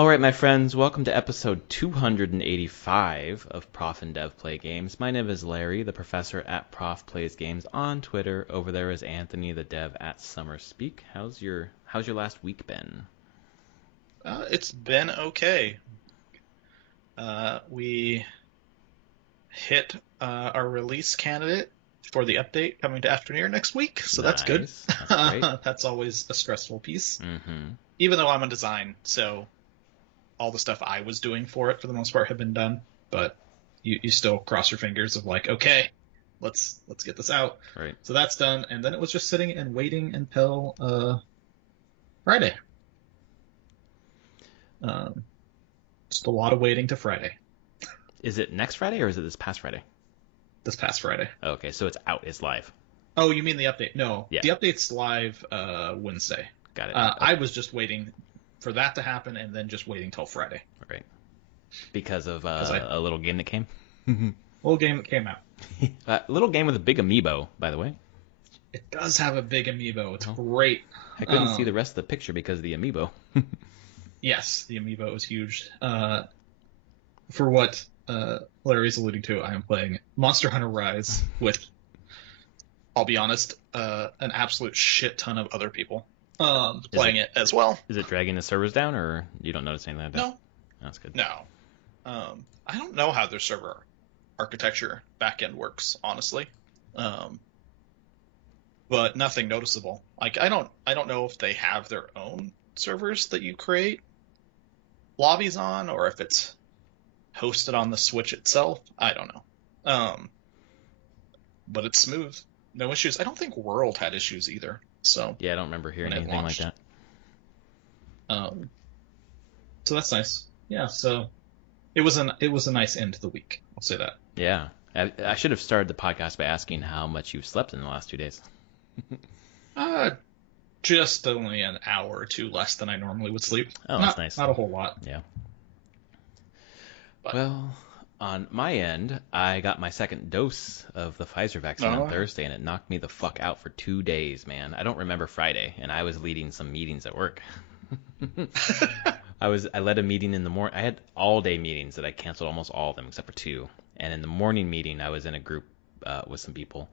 All right, my friends, welcome to episode 285 of Prof and Dev Play Games. My name is Larry, the professor at Prof Plays Games on Twitter. Over there is Anthony, the dev at Summer Speak. How's your last week been? It's been okay. We hit our release candidate for the update coming to Afterneer next week, so that's good. Nice. That's great. That's always a stressful piece. Mm-hmm. Even though I'm in design, so all the stuff I was doing for it, for the most part, had been done. But you still cross your fingers of like, okay, let's get this out. Right. So that's done, and then it was just sitting and waiting until Friday. Just a lot of waiting to Friday. Is it next Friday or is it this past Friday? This past Friday. Okay, so it's out. It's live. Oh, you mean the update? No. Yeah. The update's live Wednesday. Got it. I was just waiting for that to happen and then just waiting till Friday. Right. Because of a little game that came? Little game that came out. A little game with a big amiibo, by the way. It does have a big amiibo. It's great. I couldn't see the rest of the picture because of the amiibo. Yes, the amiibo is huge. For what Larry's alluding to, I am playing Monster Hunter Rise with, I'll be honest, an absolute shit ton of other people playing it as well. Is it dragging the servers down, or you don't notice anything like that? No. That's good. No. I don't know how their server architecture backend works, honestly. But nothing noticeable. Like I don't know if they have their own servers that you create lobbies on, or if it's hosted on the Switch itself. I don't know. But it's smooth. No issues. I don't think World had issues either. So yeah, I don't remember hearing anything like that. So that's nice. Yeah, so it was a nice end to the week. I'll say that. Yeah. I should have started the podcast by asking how much you've slept in the last 2 days. Just only an hour or two less than I normally would sleep. Oh, that's nice. Not a whole lot. Yeah. But. Well, on my end, I got my second dose of the Pfizer vaccine on Thursday, and it knocked me the fuck out for 2 days, man. I don't remember Friday, and I was leading some meetings at work. I led a meeting in the morning. I had all-day meetings that I canceled almost all of them except for 2. And in the morning meeting, I was in a group with some people.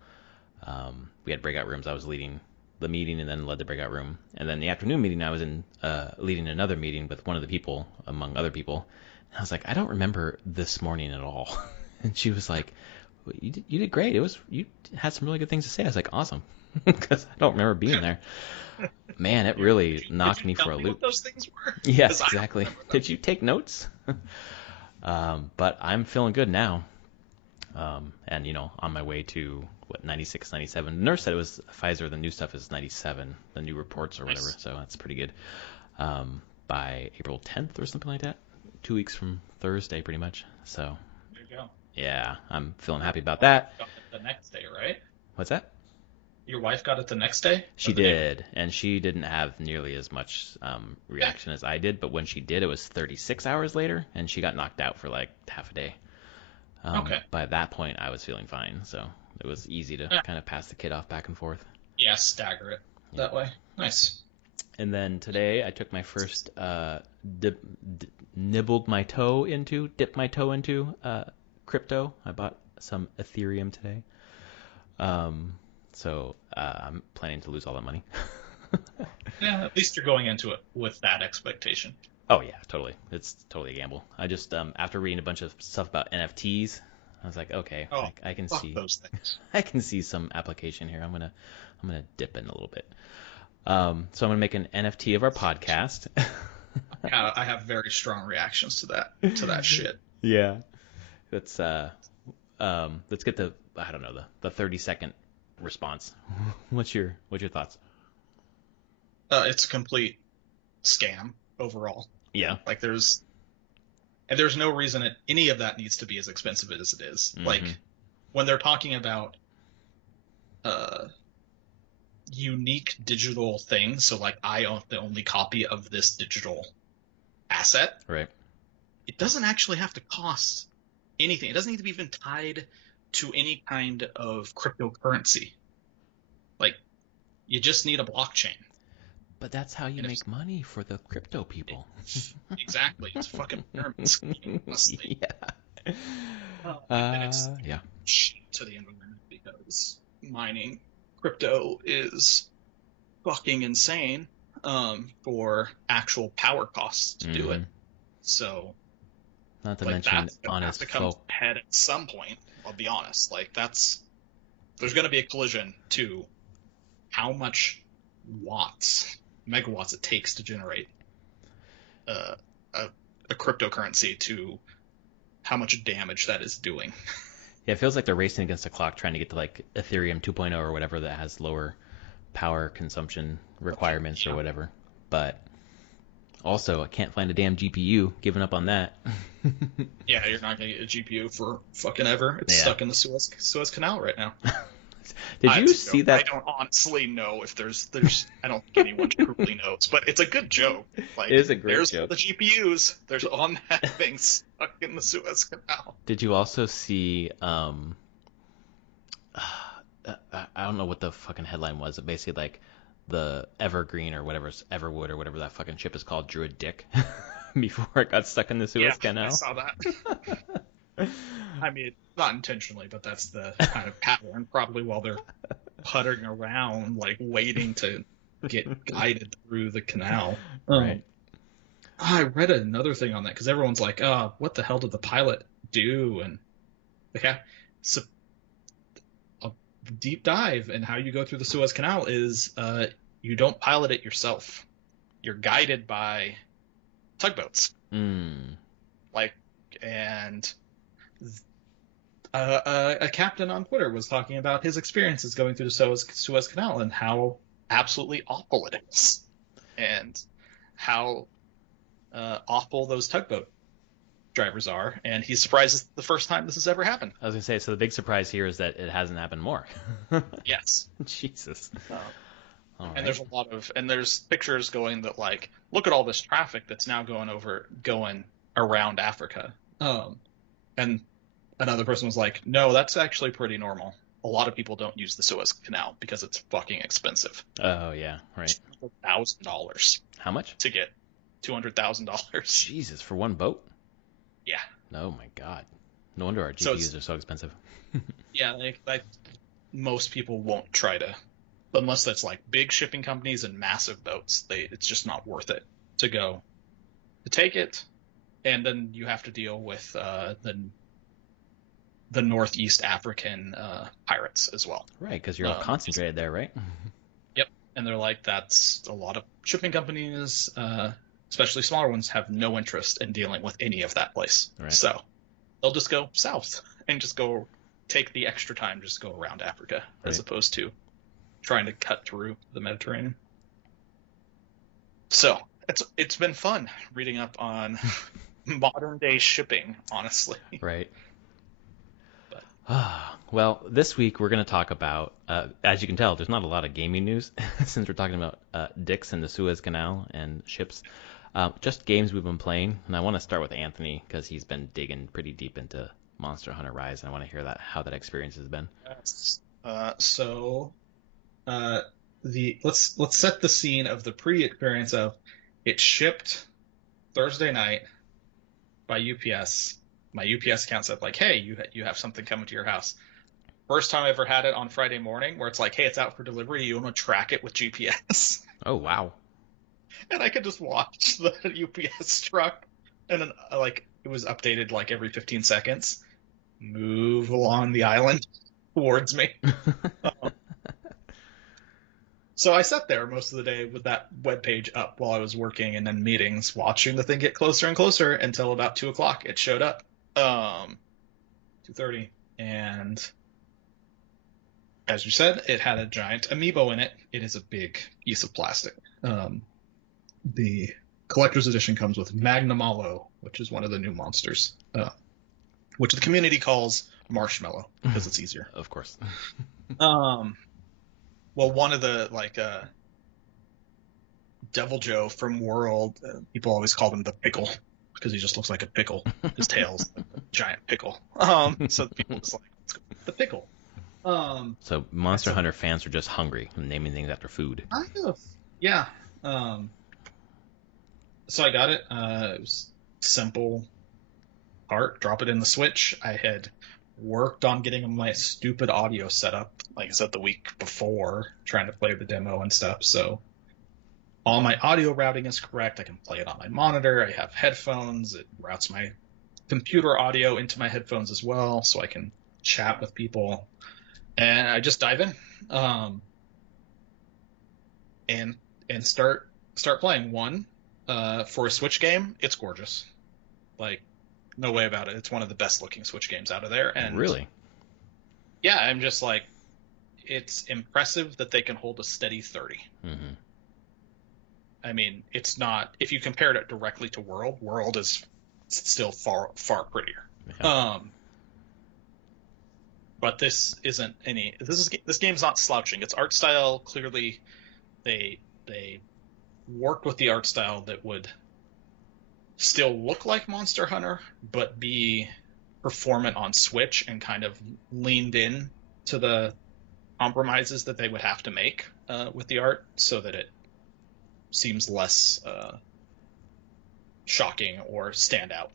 We had breakout rooms. I was leading the meeting and then led the breakout room. And then the afternoon meeting, I was in leading another meeting with one of the people, among other people. And I was like, I don't remember this morning at all. And she was like, well, you did great. You had some really good things to say. I was like, awesome, because I don't remember being there. Man, it really knocked me for a loop. What those things were? Yes, exactly. Did you take notes? But I'm feeling good now. And on my way to 96, 97. The nurse said it was Pfizer. The new stuff is 97, the new reports or whatever. So that's pretty good. By April 10th or something like that. 2 weeks from Thursday, pretty much. So There you go. yeah, I'm feeling happy about that. Got it the next day, right? What's that? Your wife got it the next day? She did, and she didn't have nearly as much reaction as I did. But when she did, it was 36 hours later, and she got knocked out for like half a day. Okay. By that point, I was feeling fine, so it was easy to kind of pass the kid off back and forth. Yeah, stagger it that way. Nice. And then today, I took my first dipped my toe into crypto. I bought some Ethereum today. So I'm planning to lose all that money. Yeah, at least you're going into it with that expectation. Oh yeah, totally. It's totally a gamble. I just after reading a bunch of stuff about NFTs, I was like, okay, I can see those things. I can see some application here. I'm gonna dip in a little bit. So I'm gonna make an NFT of our podcast. I have very strong reactions to that shit. Yeah. Let's get the 30-second response. What's your thoughts? It's a complete scam overall. Yeah. Like there's no reason any of that needs to be as expensive as it is. Mm-hmm. Like when they're talking about unique digital things, so like I own the only copy of this digital asset. Right. It doesn't actually have to cost anything. It doesn't need to be even tied to any kind of cryptocurrency. Like you just need a blockchain. But that's how you make money for the crypto people. Exactly. It's a fucking pyramid scheme, honestly. Yeah. And it's Yeah. cheap to the environment because mining crypto is fucking insane for actual power costs to do it. So, not to like, mention that's gonna have to come to a head at some point. I'll be honest. Like, there's going to be a collision to how much megawatts it takes to generate a cryptocurrency to how much damage that is doing. Yeah, it feels like they're racing against the clock trying to get to like Ethereum 2.0 or whatever that has lower power consumption requirements or whatever. But also, I can't find a damn GPU. Giving up on that. Yeah, you're not going to get a GPU for fucking ever. It's stuck in the Suez Canal right now. Did you see that? I don't honestly know if there's I don't think anyone truly knows, but it's a good joke. Like, it is a great joke. The GPUs. There's on that thing stuck in the Suez Canal. Did you also see? I don't know what the fucking headline was. It basically like the Evergreen or whatever, Everwood or whatever that fucking ship is called, drew a dick before it got stuck in the Suez Canal. I saw that. I mean, not intentionally, but that's the kind of pattern. Probably while they're puttering around, like waiting to get guided through the canal. Right. I read another thing on that because everyone's like, "Oh, what the hell did the pilot do?" And so a deep dive in how you go through the Suez Canal is you don't pilot it yourself. You're guided by tugboats. A captain on Twitter was talking about his experiences going through the Suez Canal and how absolutely awful it is, and how awful those tugboat drivers are. And he's surprised it's the first time this has ever happened. I was gonna say, so the big surprise here is that it hasn't happened more. Yes. Jesus. And there's pictures going that like, look at all this traffic that's now going around Africa. And another person was like, no, that's actually pretty normal. A lot of people don't use the Suez Canal because it's fucking expensive. Oh yeah, right. $200,000. How much? To get $200,000. Jesus, for one boat? Yeah. Oh my god. No wonder our GPUs are so expensive. Yeah, like most people won't try to, unless that's like big shipping companies and massive boats. It's just not worth it to go to take it, and then you have to deal with the Northeast African pirates as well. Right, because you're all concentrated there, right? Yep, and they're like, that's a lot of shipping companies, especially smaller ones, have no interest in dealing with any of that place. Right. So they'll just go south and just go take the extra time, just go around Africa, as opposed to trying to cut through the Mediterranean. So it's been fun reading up on modern day shipping, honestly. Right. Well, this week we're going to talk about, as you can tell, there's not a lot of gaming news since we're talking about dicks in the Suez Canal and ships. Just games we've been playing, and I want to start with Anthony because he's been digging pretty deep into Monster Hunter Rise, and I want to hear how that experience has been. Yes. Let's set the scene of the pre-experience of it shipped Thursday night by UPS. My UPS account said like, hey, you have something coming to your house. First time I ever had it on Friday morning where it's like, hey, it's out for delivery. You want to track it with GPS. Oh, wow. And I could just watch the UPS truck, and then like it was updated like every 15 seconds. Move along the island towards me. So I sat there most of the day with that webpage up while I was working and then meetings, watching the thing get closer and closer until about 2 o'clock. It showed up. 2:30, and as you said, it had a giant amiibo in it. It is a big piece of plastic. The collector's edition comes with Magnamalo, which is one of the new monsters, which the community calls Marshmallow because it's easier. Of course. Well, one of the Devil Joe from World, people always call him the Pickle because he just looks like a pickle. His tail's a giant pickle. So people just like, let's go with the Pickle. So Monster Hunter fans are just hungry and naming things after food. Yeah. So I got it. It was simple part, drop it in the Switch. I had worked on getting my stupid audio set up, like I said, the week before, trying to play the demo and stuff. So all my audio routing is correct. I can play it on my monitor. I have headphones. It routes my computer audio into my headphones as well, so I can chat with people. And I just dive in, and start playing one. For a Switch game, it's gorgeous. Like, no way about it. It's one of the best looking Switch games out of there. And really? Yeah, I'm just like, it's impressive that they can hold a steady 30. Mm-hmm. I mean, it's not, if you compared it directly to World is still far prettier. Yeah. But this isn't this game's not slouching. Its art style, clearly they worked with the art style that would still look like Monster Hunter, but be performant on Switch, and kind of leaned in to the compromises that they would have to make with the art, so that it seems less shocking or stand out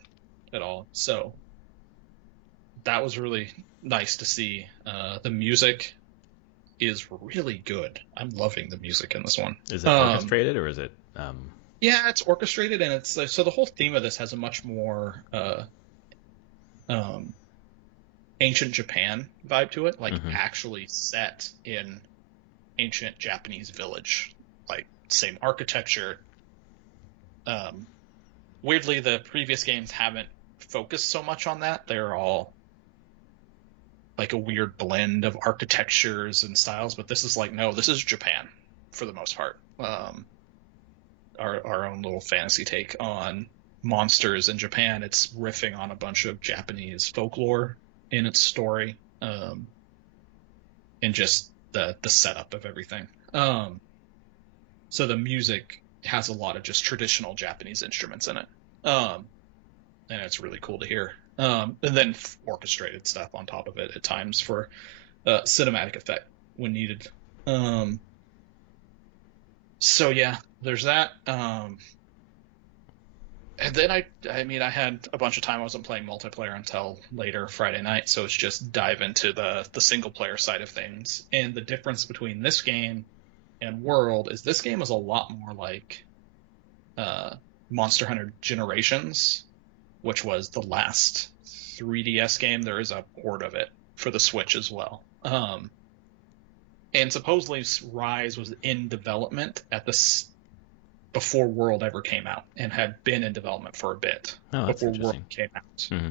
at all. So that was really nice to see. The music is really good. I'm loving the music in this one. Is it orchestrated, or is it... Yeah, it's orchestrated, and it's so the whole theme of this has a much more ancient Japan vibe to it, like actually set in ancient Japanese village, like same architecture. Weirdly, the previous games haven't focused so much on that. They're all like a weird blend of architectures and styles, but this is like, no, this is Japan for the most part. Our own little fantasy take on monsters in Japan. It's riffing on a bunch of Japanese folklore in its story, and just the setup of everything. So the music has a lot of just traditional Japanese instruments in it, and it's really cool to hear. And then orchestrated stuff on top of it at times for cinematic effect when needed. So yeah, there's that. And then I had a bunch of time. I wasn't playing multiplayer until later Friday night, so it's just dive into the single player side of things. And the difference between this game and World is this game is a lot more like Monster Hunter Generations, which was the last 3DS game. There is a port of it for the Switch as well. And supposedly Rise was in development before World ever came out, and had been in development for a bit before World came out. Mm-hmm.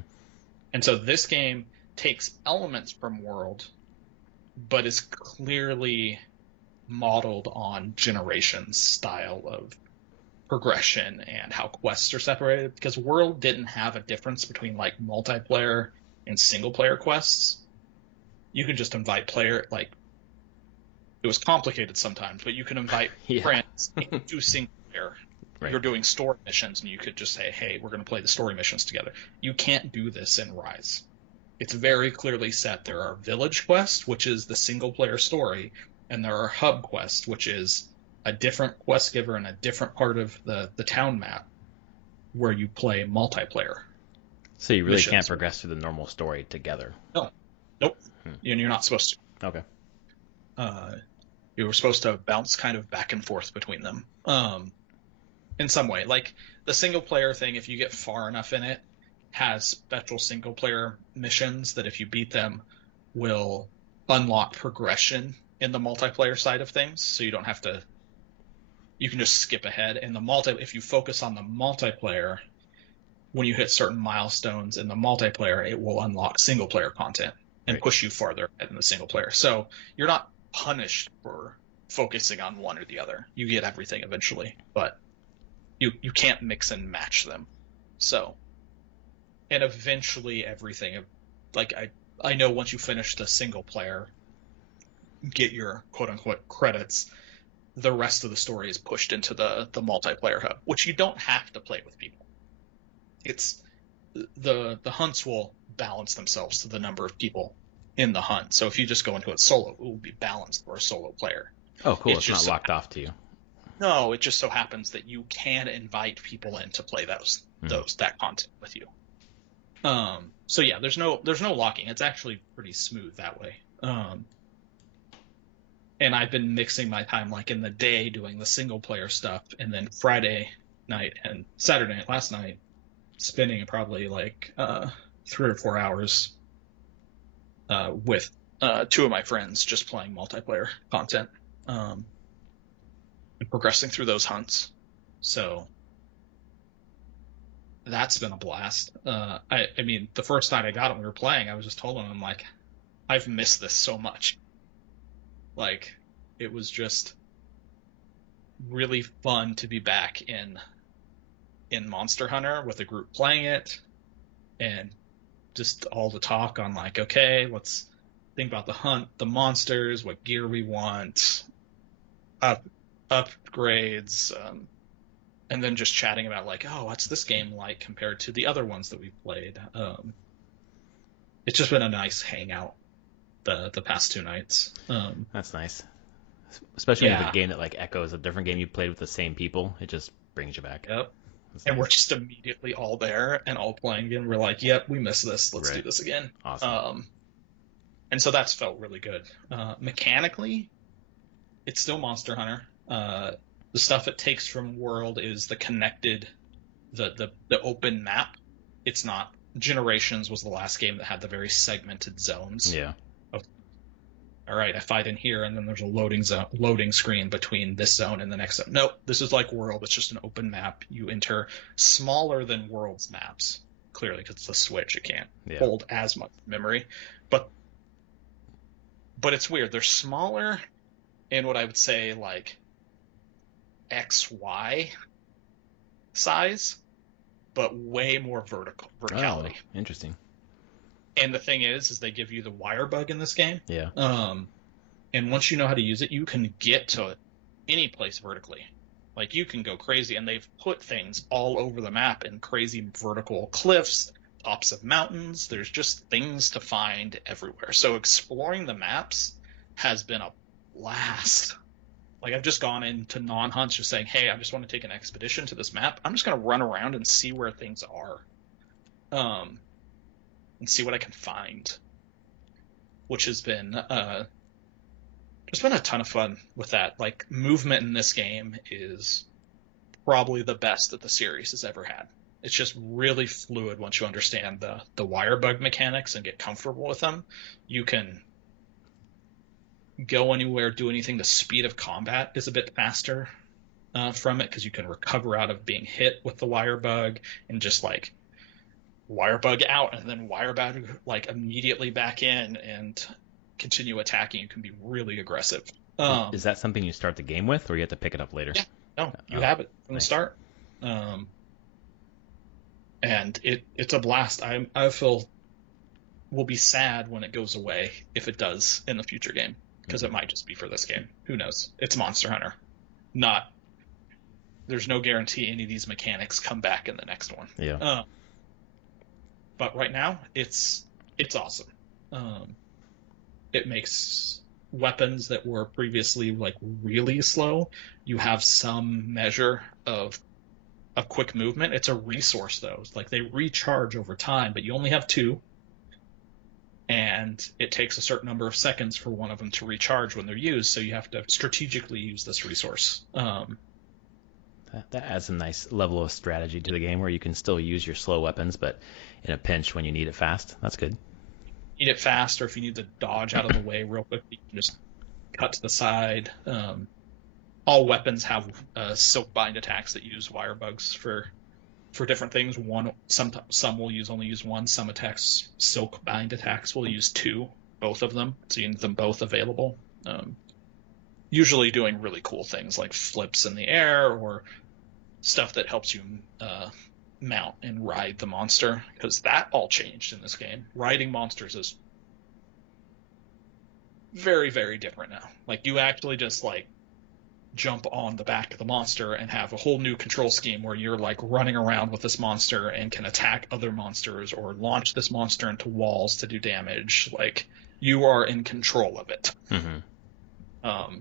And so this game takes elements from World, but is clearly modeled on Generations style of progression and how quests are separated, because World didn't have a difference between like multiplayer and single player quests. You can just invite like, it was complicated sometimes, but you can invite friends into single player. Right. You're doing story missions, and you could just say, hey, we're going to play the story missions together. You can't do this in Rise. It's very clearly set. There are village quests, which is the single player story, and there are hub quests, which is a different quest giver in a different part of the town map where you play multiplayer. So you really missions. Can't progress through the normal story together. No. Nope. And you're not supposed to. Okay. You were supposed to bounce kind of back and forth between them. In some way. Like the single player thing, if you get far enough in it, has special single player missions that if you beat them will unlock progression in the multiplayer side of things. So you don't have to, you can just skip ahead. And if you focus on the multiplayer, when you hit certain milestones in the multiplayer, it will unlock single player content and push you farther ahead in the single player. So you're not punished for focusing on one or the other. You get everything eventually, but you can't mix and match them. So, and eventually everything, like I know once you finish the single player, get your quote unquote credits, the rest of the story is pushed into the multiplayer hub, which you don't have to play with people. It's the hunts will balance themselves to the number of people in the hunt. So if you just go into it solo, it will be balanced for a solo player. Oh, cool. It's not locked off to you. No, it just so happens that you can invite people in to play that content with you. So yeah, there's no locking. It's actually pretty smooth that way. And I've been mixing my time like in the day doing the single player stuff, and then Friday night and Saturday night last night spending probably like 3 or 4 hours with 2 of my friends just playing multiplayer content and progressing through those hunts. So that's been a blast. I mean, the first night I got it, we were playing, I was just told him, I'm like, I've missed this so much. Like, it was just really fun to be back in Monster Hunter with a group playing it, and just all the talk on like, okay, let's think about the hunt, the monsters, what gear we want, upgrades, and then just chatting about like, oh, what's this game like compared to the other ones that we've played. It's just been a nice hangout the past 2 nights. That's nice, especially with a game that like echoes a different game you played with the same people. It just brings you back. Yep. And we're just immediately all there and all playing again. We're like, yep, we missed this. Let's do this again. Awesome. And so that's felt really good. Mechanically, it's still Monster Hunter. The stuff it takes from World is the connected, the open map. It's not. Generations was the last game that had the very segmented zones. Yeah. All right, I fight in here, and then there's a loading screen between this zone and the next zone. Nope, this is like World. It's just an open map. You enter smaller than World's maps, clearly, because it's a Switch. It can't hold as much memory. But it's weird. They're smaller in what I would say, like, XY size, but way more verticality. Oh, interesting. And the thing is they give you the wire bug in this game. Yeah. And once you know how to use it, you can get to any place vertically. Like, you can go crazy, and they've put things all over the map in crazy vertical cliffs, tops of mountains. There's just things to find everywhere. So exploring the maps has been a blast. Like, I've just gone into non-hunts just saying, hey, I just want to take an expedition to this map. I'm just going to run around and see where things are. And see what I can find, which has been there's been a ton of fun with that. Like, movement in this game is probably the best that the series has ever had. It's just really fluid once you understand the wire bug mechanics and get comfortable with them. You can go anywhere, do anything. The speed of combat is a bit faster from it, because you can recover out of being hit with the wire bug and just like wire bug out and then wire bug like immediately back in and continue attacking. You can be really aggressive. Is that something you start the game with, or you have to pick it up later? Yeah, no, you have it from the start. And it's a blast. I feel will be sad when it goes away, if it does in the future game, because it might just be for this game. Who knows? It's Monster Hunter. There's no guarantee any of these mechanics come back in the next one. Yeah. But right now, it's awesome. It makes weapons that were previously like really slow. You have some measure of quick movement. It's a resource, though. It's like they recharge over time, but you only have 2. And it takes a certain number of seconds for one of them to recharge when they're used, so you have to strategically use this resource. That adds a nice level of strategy to the game, where you can still use your slow weapons, but in a pinch when you need it fast. That's good. Need it fast, or if you need to dodge out of the way real quick, you can just cut to the side. All weapons have silk bind attacks that use wire bugs for different things. Some will only use 1. Some attacks, silk bind attacks, will use 2, both of them, so you need them both available. Usually doing really cool things like flips in the air, or stuff that helps you mount and ride the monster, because that all changed in this game. Riding monsters is very, very different now. Like, you actually just like jump on the back of the monster and have a whole new control scheme where you're like running around with this monster and can attack other monsters or launch this monster into walls to do damage. Like, you are in control of it. Mm-hmm.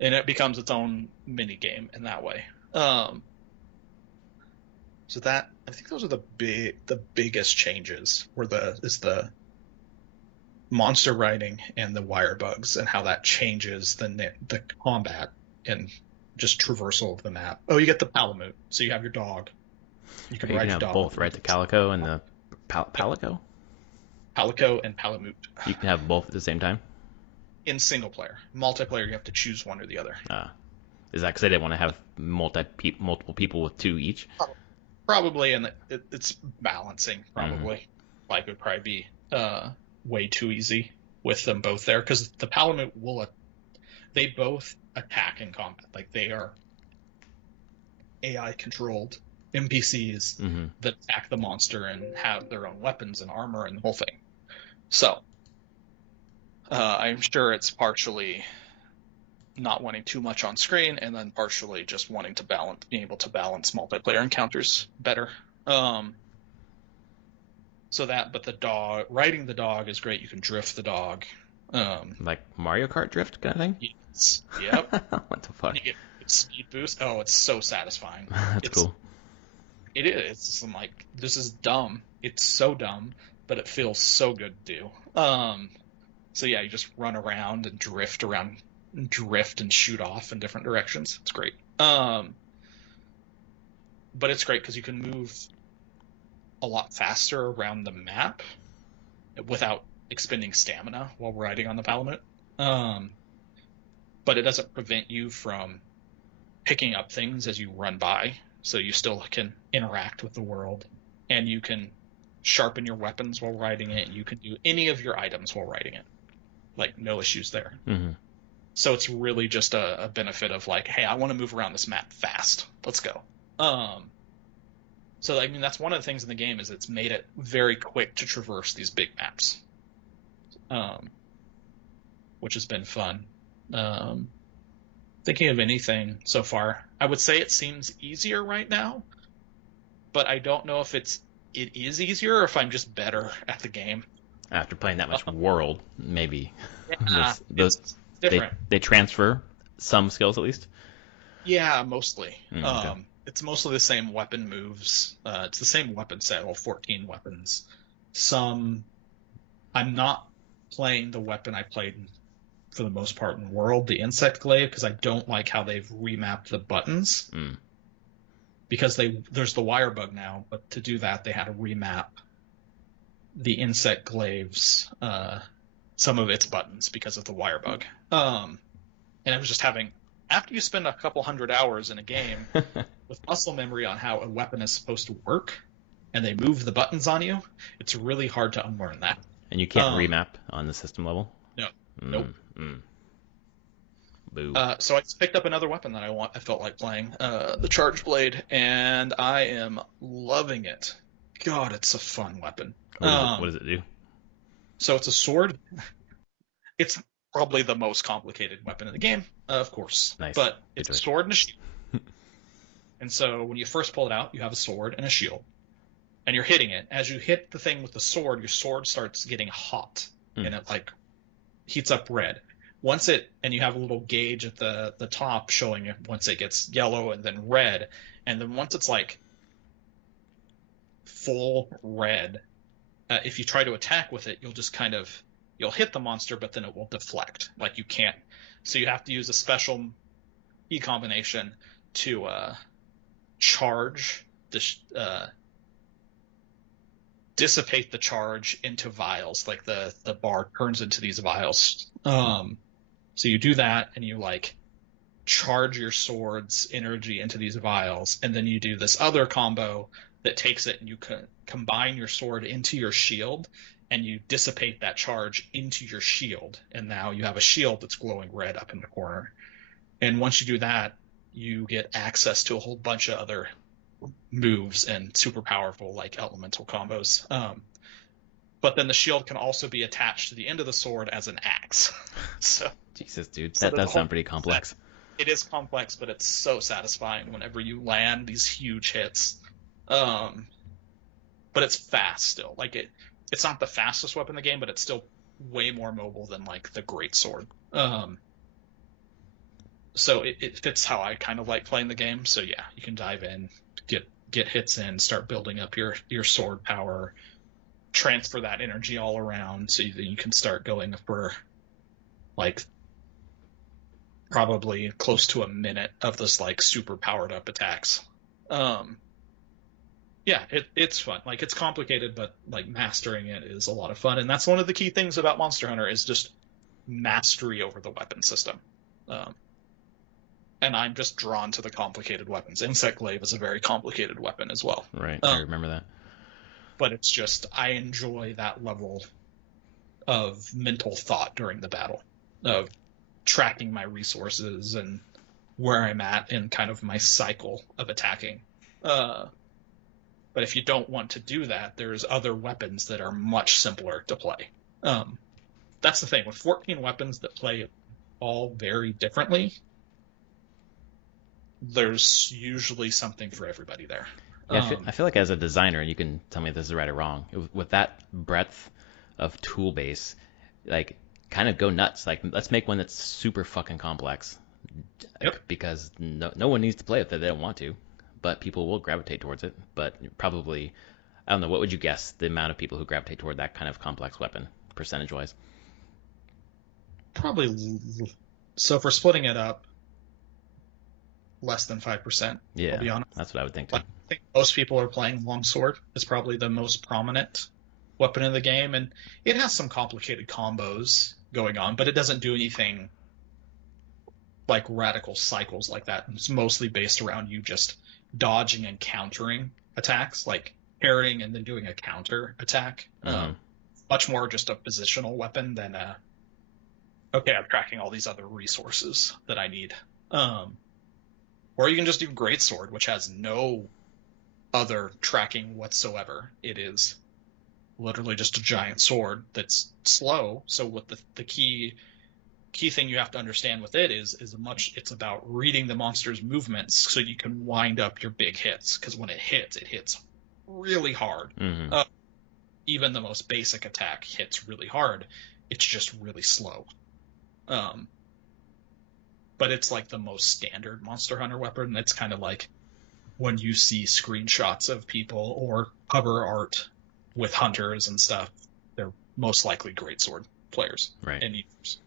and it becomes its own mini game in that way. So that, I think those are the biggest changes is the monster riding and the wire bugs, and how that changes the combat and just traversal of the map. Oh, you get the Palamute, so you have your dog. You can ride your dog. Both, right? The Calico and the Palico? Palico and Palamute. You can have both at the same time? In single player. Multiplayer, you have to choose one or the other. Is that because they didn't want to have multiple people with two each? Probably, and it's balancing, probably. Mm-hmm. Like, it would probably be way too easy with them both there, because the Palamute they both attack in combat. Like, they are AI-controlled NPCs that attack the monster and have their own weapons and armor and the whole thing. So, I'm sure it's partially not wanting too much on screen, and then partially just wanting to being able to balance multiplayer encounters better. But riding the dog is great. You can drift the dog. Like Mario Kart drift kind of thing? Yes. Yep. What the fuck? You get a speed boost. Oh, it's so satisfying. That's cool. It is. It's just, I'm like, this is dumb. It's so dumb, but it feels so good to do. So yeah, you just run around and drift and shoot off in different directions. It's great. But it's great because you can move a lot faster around the map without expending stamina while riding on the Palamute. But it doesn't prevent you from picking up things as you run by, so you still can interact with the world, and you can sharpen your weapons while riding it. You can do any of your items while riding it. Like, no issues there. Mm-hmm. So it's really just a benefit of like, hey, I want to move around this map fast. Let's go. So, I mean, that's one of the things in the game, is it's made it very quick to traverse these big maps, which has been fun. Thinking of anything so far, I would say it seems easier right now, but I don't know if it is easier or if I'm just better at the game. After playing that much World, maybe. Yeah, it's different. They transfer some skills at least? Yeah, mostly. Okay. It's mostly the same weapon moves. It's the same weapon set, 14 weapons. I'm not playing the weapon I played for the most part in World, the Insect Glaive, because I don't like how they've remapped the buttons. Because there's the wire bug now, but to do that they had to remap the Insect Glaive's some of its buttons because of the wire bug. And I was just after you spend a couple 100 hours in a game with muscle memory on how a weapon is supposed to work, and they move the buttons on you, it's really hard to unlearn that. And you can't remap on the system level? No. Nope. Boo. So I picked up another weapon that I felt like playing, the Charge Blade, and I am loving it. God, it's a fun weapon. What does it do? So it's a sword. It's probably the most complicated weapon in the game, of course. Nice. But it's a sword and a shield. And so when you first pull it out, you have a sword and a shield. And you're hitting it. As you hit the thing with the sword, your sword starts getting hot. And it like heats up red. And you have a little gauge at the top showing you once it gets yellow and then red. And then once it's like full red, if you try to attack with it, you'll hit the monster, but then it will deflect. Like, you can't. So you have to use a special key combination to charge dissipate the charge into vials. Like the bar turns into these vials. So you do that, and you like charge your sword's energy into these vials, and then you do this other combo that takes it, and you can combine your sword into your shield, and you dissipate that charge into your shield, and now you have a shield that's glowing red up in the corner. And once you do that, you get access to a whole bunch of other moves and super powerful like elemental combos. But then the shield can also be attached to the end of the sword as an axe. So Jesus, dude, that does sound pretty complex. It is complex, but it's so satisfying whenever you land these huge hits. But it's fast still. Like, it's not the fastest weapon in the game, but it's still way more mobile than like the great sword. So it fits how I kind of like playing the game. So yeah, you can dive in, get hits in, start building up your sword power, transfer that energy all around, so that you can start going for like probably close to a minute of this like super powered up attacks. Yeah, it's fun. Like, it's complicated, but like mastering it is a lot of fun, and that's one of the key things about Monster Hunter is just mastery over the weapon system. And I'm just drawn to the complicated weapons. Insect Glaive is a very complicated weapon as well. Right, I remember that. But it's just, I enjoy that level of mental thought during the battle, of tracking my resources and where I'm at in kind of my cycle of attacking. But if you don't want to do that, there's other weapons that are much simpler to play. That's the thing. With 14 weapons that play all very differently, there's usually something for everybody there. Yeah, I feel like as a designer, and you can tell me if this is right or wrong, with that breadth of tool base, like, kind of go nuts. Like, let's make one that's super fucking complex. Yep. Because no one needs to play with it. They don't want to. But people will gravitate towards it. But probably, I don't know, what would you guess the amount of people who gravitate toward that kind of complex weapon, percentage-wise? Probably, so if we're splitting it up, less than 5%. Yeah, I'll be honest. That's what I would think too. I think most people are playing longsword. It's probably the most prominent weapon in the game, and it has some complicated combos going on, but it doesn't do anything like radical cycles like that. It's mostly based around you just dodging and countering attacks, like parrying and then doing a counter attack. Much more just a positional weapon than okay, I'm tracking all these other resources that I need. Or you can just do Greatsword, which has no other tracking whatsoever. It is literally just a giant sword that's slow. So what the key thing you have to understand with it is it's about reading the monster's movements so you can wind up your big hits. Because when it hits really hard. Even the most basic attack hits really hard. It's just really slow. But it's like the most standard Monster Hunter weapon. It's kind of like when you see screenshots of people or cover art with hunters and stuff, they're most likely greatsword players and users.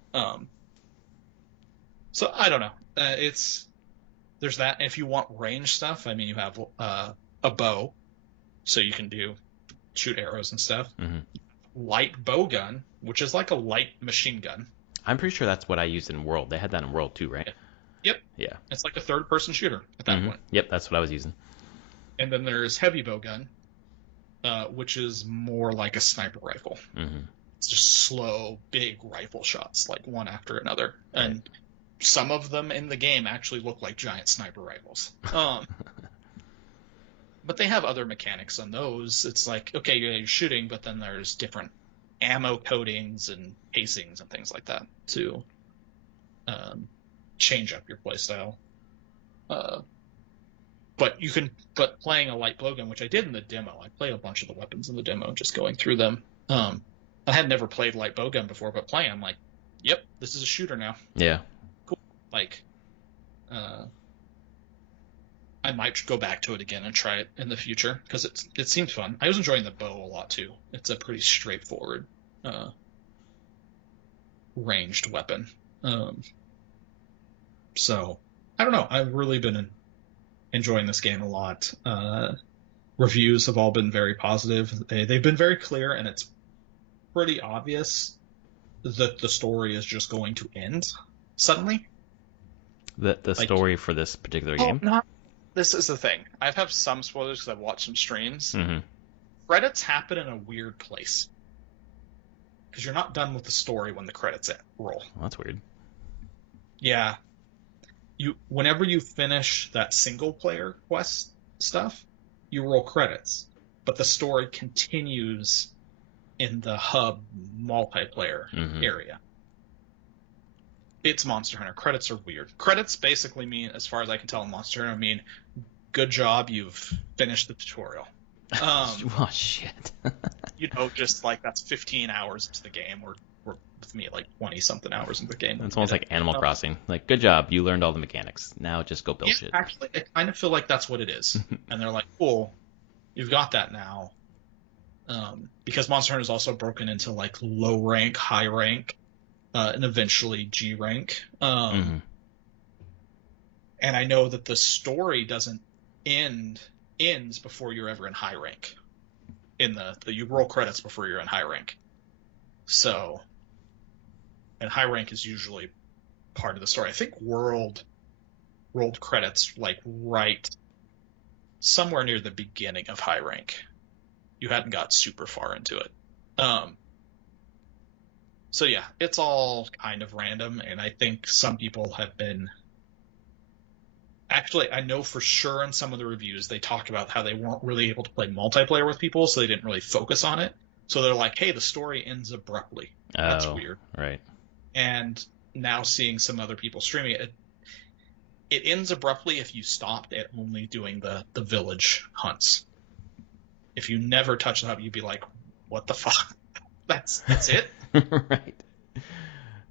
So I don't know. There's that. If you want range stuff, I mean, you have a bow, so you can shoot arrows and stuff. Light bow gun, which is like a light machine gun. I'm pretty sure that's what I used in World. They had that in World too, right? Yep. Yeah. It's like a third-person shooter at that point. Yep, that's what I was using. And then there's heavy bow gun, which is more like a sniper rifle. It's just slow, big rifle shots, like one after another. Right. And some of them in the game actually look like giant sniper rifles. But they have other mechanics on those. It's like, okay, you're shooting, but then there's different ammo coatings and casings and things like that to change up your playstyle. But playing a light blowgun, which I did in the demo, I played a bunch of the weapons in the demo, just going through them. I had never played light bowgun before, but playing, I'm like, yep, this is a shooter now. Yeah. Cool. Like, I might go back to it again and try it in the future because it seems fun. I was enjoying the bow a lot too. It's a pretty straightforward, ranged weapon. So I don't know. I've really been enjoying this game a lot. Reviews have all been very positive. They've been very clear, and it's pretty obvious that the story is just going to end suddenly. The story for this particular game? This is the thing. I have some spoilers because I've watched some streams. Credits happen in a weird place. Because you're not done with the story when the credits roll. Well, that's weird. Yeah. Whenever you finish that single player quest stuff, you roll credits. But the story continues in the hub multiplayer area. It's Monster Hunter. Credits are weird. Credits basically mean, as far as I can tell in Monster Hunter, mean, good job, you've finished the tutorial. Oh, shit. Just like that's 15 hours into the game or with me like 20 something hours in the game. It's almost like Animal Crossing. Like, good job, you learned all the mechanics. Now just go build shit. Actually, I kind of feel like that's what it is. And they're like, cool, you've got that now. Because Monster Hunter is also broken into like low rank, high rank, and eventually G rank. And I know that the story doesn't ends before you're ever in high rank. You roll credits before you're in high rank. So, and high rank is usually part of the story. I think world credits like right somewhere near the beginning of high rank. You hadn't got super far into it. So yeah, it's all kind of random, and I think some people have been... Actually, I know for sure in some of the reviews they talked about how they weren't really able to play multiplayer with people, so they didn't really focus on it. So they're like, hey, the story ends abruptly. That's weird. Right. And now seeing some other people streaming it, it ends abruptly if you stopped at only doing the village hunts. If you never touch the hub, you'd be like, what the fuck? That's it? Right.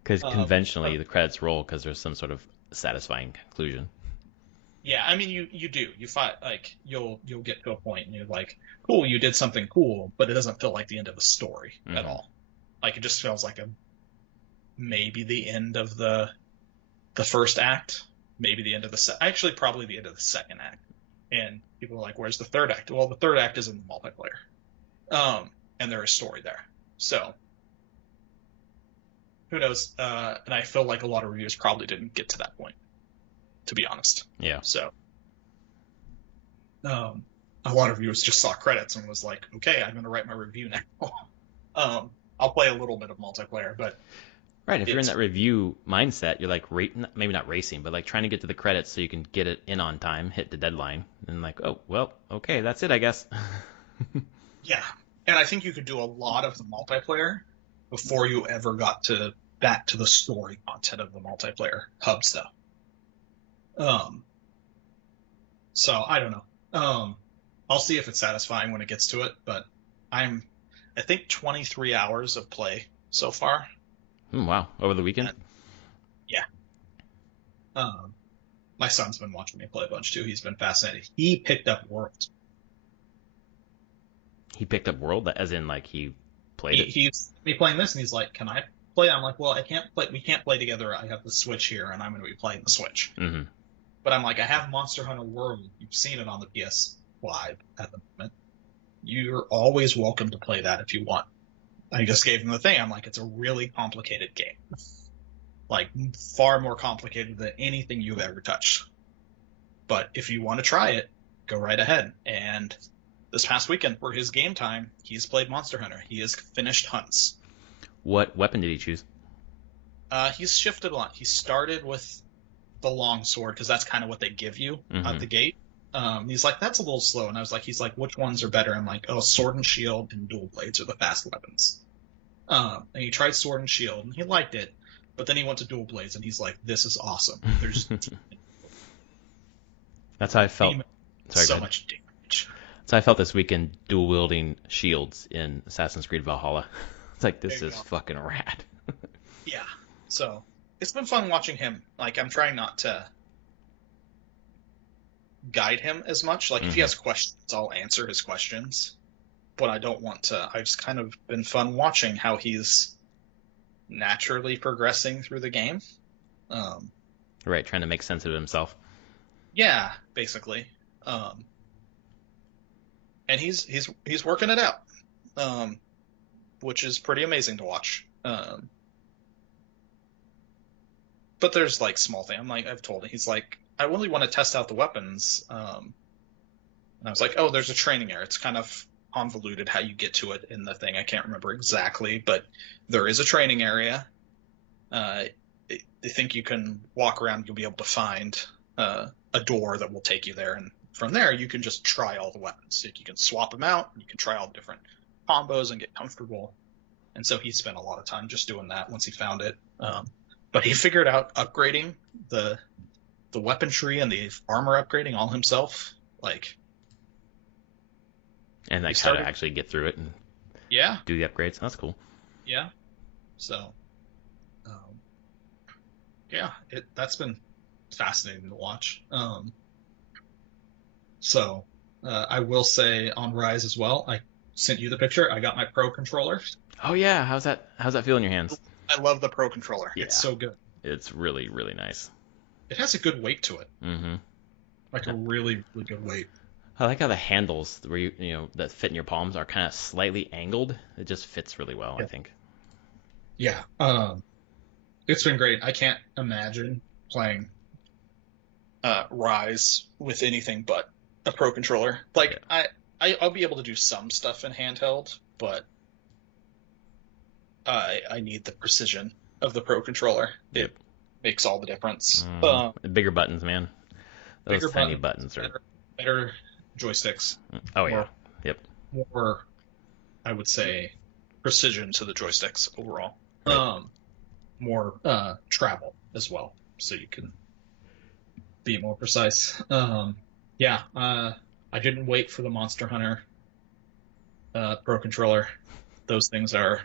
Because conventionally the credits roll because there's some sort of satisfying conclusion. Yeah, I mean, you do. You fight, like, you'll get to a point and you're like, cool, you did something cool, but it doesn't feel like the end of the story at all. Like, it just feels like maybe the end of the first act, maybe the end of actually probably the end of the second act. And people are like, where's the third act? Well, the third act is in the multiplayer. And there is story there. So, who knows? And I feel like a lot of reviewers probably didn't get to that point, to be honest. Yeah. So, a lot of reviewers just saw credits and was like, okay, I'm going to write my review now. I'll play a little bit of multiplayer, but... Right, if you're in that review mindset, you're like, maybe not racing, but like trying to get to the credits so you can get it in on time, hit the deadline, and like, oh, well, okay, that's it, I guess. Yeah, and I think you could do a lot of the multiplayer before you ever got back to the story content of the multiplayer hub stuff. So I don't know. I'll see if it's satisfying when it gets to it, but I think 23 hours of play so far. Wow, over the weekend? Yeah. My son's been watching me play a bunch too. He's been fascinated. He picked up World. He picked up World, as in like he played it? He's me playing this, and he's like, "Can I play?" I'm like, "Well, I can't play. We can't play together. I have the Switch here, and I'm going to be playing the Switch." Mm-hmm. But I'm like, I have Monster Hunter World. You've seen it on the PS5 at the moment. You're always welcome to play that if you want. I just gave him the thing. I'm like, it's a really complicated game. Like, far more complicated than anything you've ever touched. But if you want to try it, go right ahead. And this past weekend, for his game time, he's played Monster Hunter. He has finished hunts. What weapon did he choose? He's shifted a lot. He started with the longsword, because that's kind of what they give you at the gate. He's like, that's a little slow. And I was like, which ones are better? I'm like, oh, sword and shield and dual blades are the fast weapons. And he tried sword and shield, and he liked it. But then he went to dual blades, and he's like, this is awesome. There's That's how I felt. Sorry, so much damage. That's how I felt this weekend dual wielding shields in Assassin's Creed Valhalla. It's like, this is fucking rad. Yeah. So it's been fun watching him. Like, I'm trying not to guide him as much. Like, if he has questions, I'll answer his questions. But I don't want to. I've just kind of been fun watching how he's naturally progressing through the game. Right, trying to make sense of himself. Yeah, basically. And he's working it out, which is pretty amazing to watch. But there's like small things. I'm like, I've told him, he's like, I really want to test out the weapons. And I was like, oh, there's a training area. It's kind of convoluted how you get to it in the thing. I can't remember exactly, but there is a training area. They think you can walk around. You'll be able to find a door that will take you there, and from there you can just try all the weapons. You can swap them out. You can try all the different combos and get comfortable. And so he spent a lot of time just doing that once he found it. But he figured out upgrading the weaponry and the armor upgrading all himself. Like, and like how to actually get through it and do the upgrades. That's cool. Yeah. So yeah, that's been fascinating to watch. So I will say on Rise as well, I sent you the picture. I got my Pro controller. Oh yeah, how's that feel in your hands? I love the Pro controller. It's Yeah, so good. it's really really nice. It has a good weight to it, Mm-hmm. like a really, really good weight. I like how the handles where that fit in your palms are kind of slightly angled. It just fits really well, I Yeah. think. Yeah. It's been great. I can't imagine playing Rise with anything but a Pro controller. Yeah. Like I'll be able to do some stuff in handheld, but I need the precision of the Pro controller. Yep. It makes all the difference. Bigger buttons, man. Those Bigger tiny buttons, buttons are. better joysticks, Oh yeah. more Yep. more I would say precision to the joysticks overall. Right. More travel as well, so you can be more precise. Yeah, I didn't wait for the Monster Hunter Pro controller. Those things are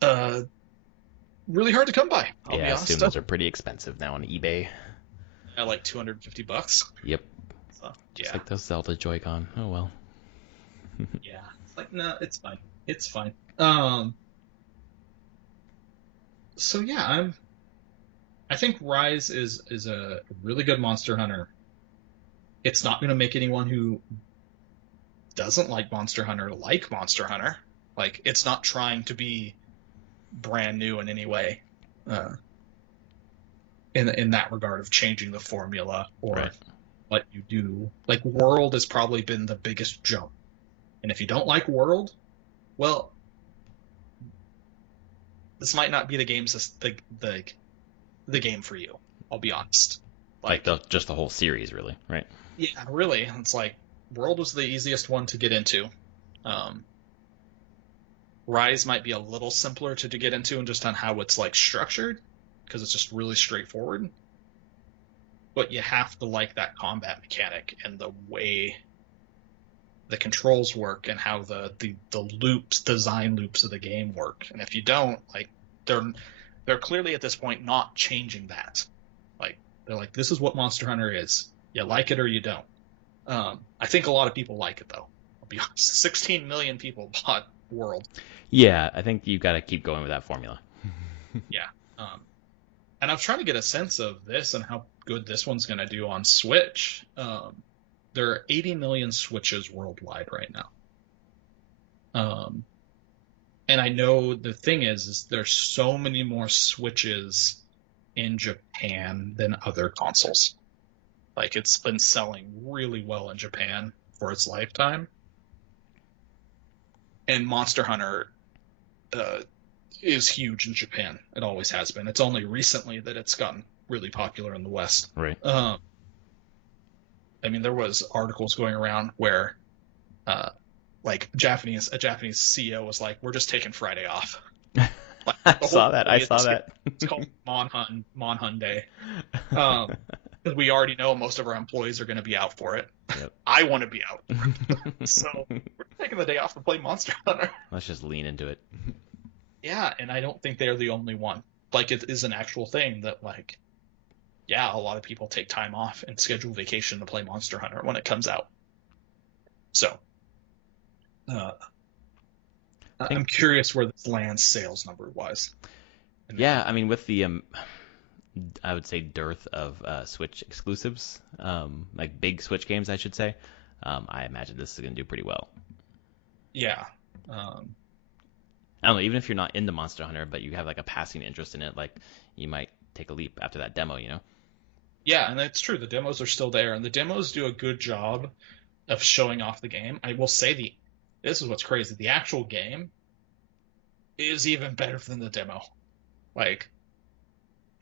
uh, really hard to come by. I'll Yeah, be I honest. assume those are pretty expensive now on eBay. At like $250. Yep. So, Just yeah, like those Zelda Joy-Con. Oh well. yeah. It's like no, it's fine. It's fine. So yeah, I think Rise is a really good Monster Hunter. It's not going to make anyone who doesn't like Monster Hunter like Monster Hunter. Like it's not trying to be brand new in any way. In that regard of changing the formula or Right. what you do. Like World has probably been the biggest jump. And if you don't like World, well, this might not be the game for you. I'll be honest. Like just the whole series, really, right? Yeah, really. It's like World was the easiest one to get into. Rise might be a little simpler to get into and just on how it's like structured because it's just really straightforward. But you have to like that combat mechanic and the way the controls work and how the design loops of the game work. And if you don't, like they're clearly at this point not changing that. Like they're like, this is what Monster Hunter is. You like it or you don't. I think a lot of people like it though. I'll be honest. 16 million people bought World. Yeah, I think you got to keep going with that formula. Yeah. And I was trying to get a sense of this and how good this one's going to do on Switch. There are 80 million Switches worldwide right now. And I know the thing is there's so many more Switches in Japan than other consoles. Like it's been selling really well in Japan for its lifetime. And Monster Hunter is huge in Japan. It always has been. It's only recently that it's gotten really popular in the West. Right. I mean, there was articles going around where, like a Japanese CEO was like, "We're just taking Friday off." Like, I saw that. It's called Monhun Day. Because we already know most of our employees are going to be out for it. Yep. I want to be out. So we're taking the day off to play Monster Hunter. Let's just lean into it. Yeah, and I don't think they're the only one. Like, it is an actual thing that, like, yeah, a lot of people take time off and schedule vacation to play Monster Hunter when it comes out. So, I'm curious where this lands sales number wise. Yeah, I mean, with the I would say dearth of Switch exclusives, like big Switch games, I should say, I imagine this is going to do pretty well. Yeah. I don't know, even if you're not into Monster Hunter, but you have like a passing interest in it, like you might take a leap after that demo, you know? Yeah, and that's true. The demos are still there, and the demos do a good job of showing off the game. I will say this is what's crazy. The actual game is even better than the demo. Like,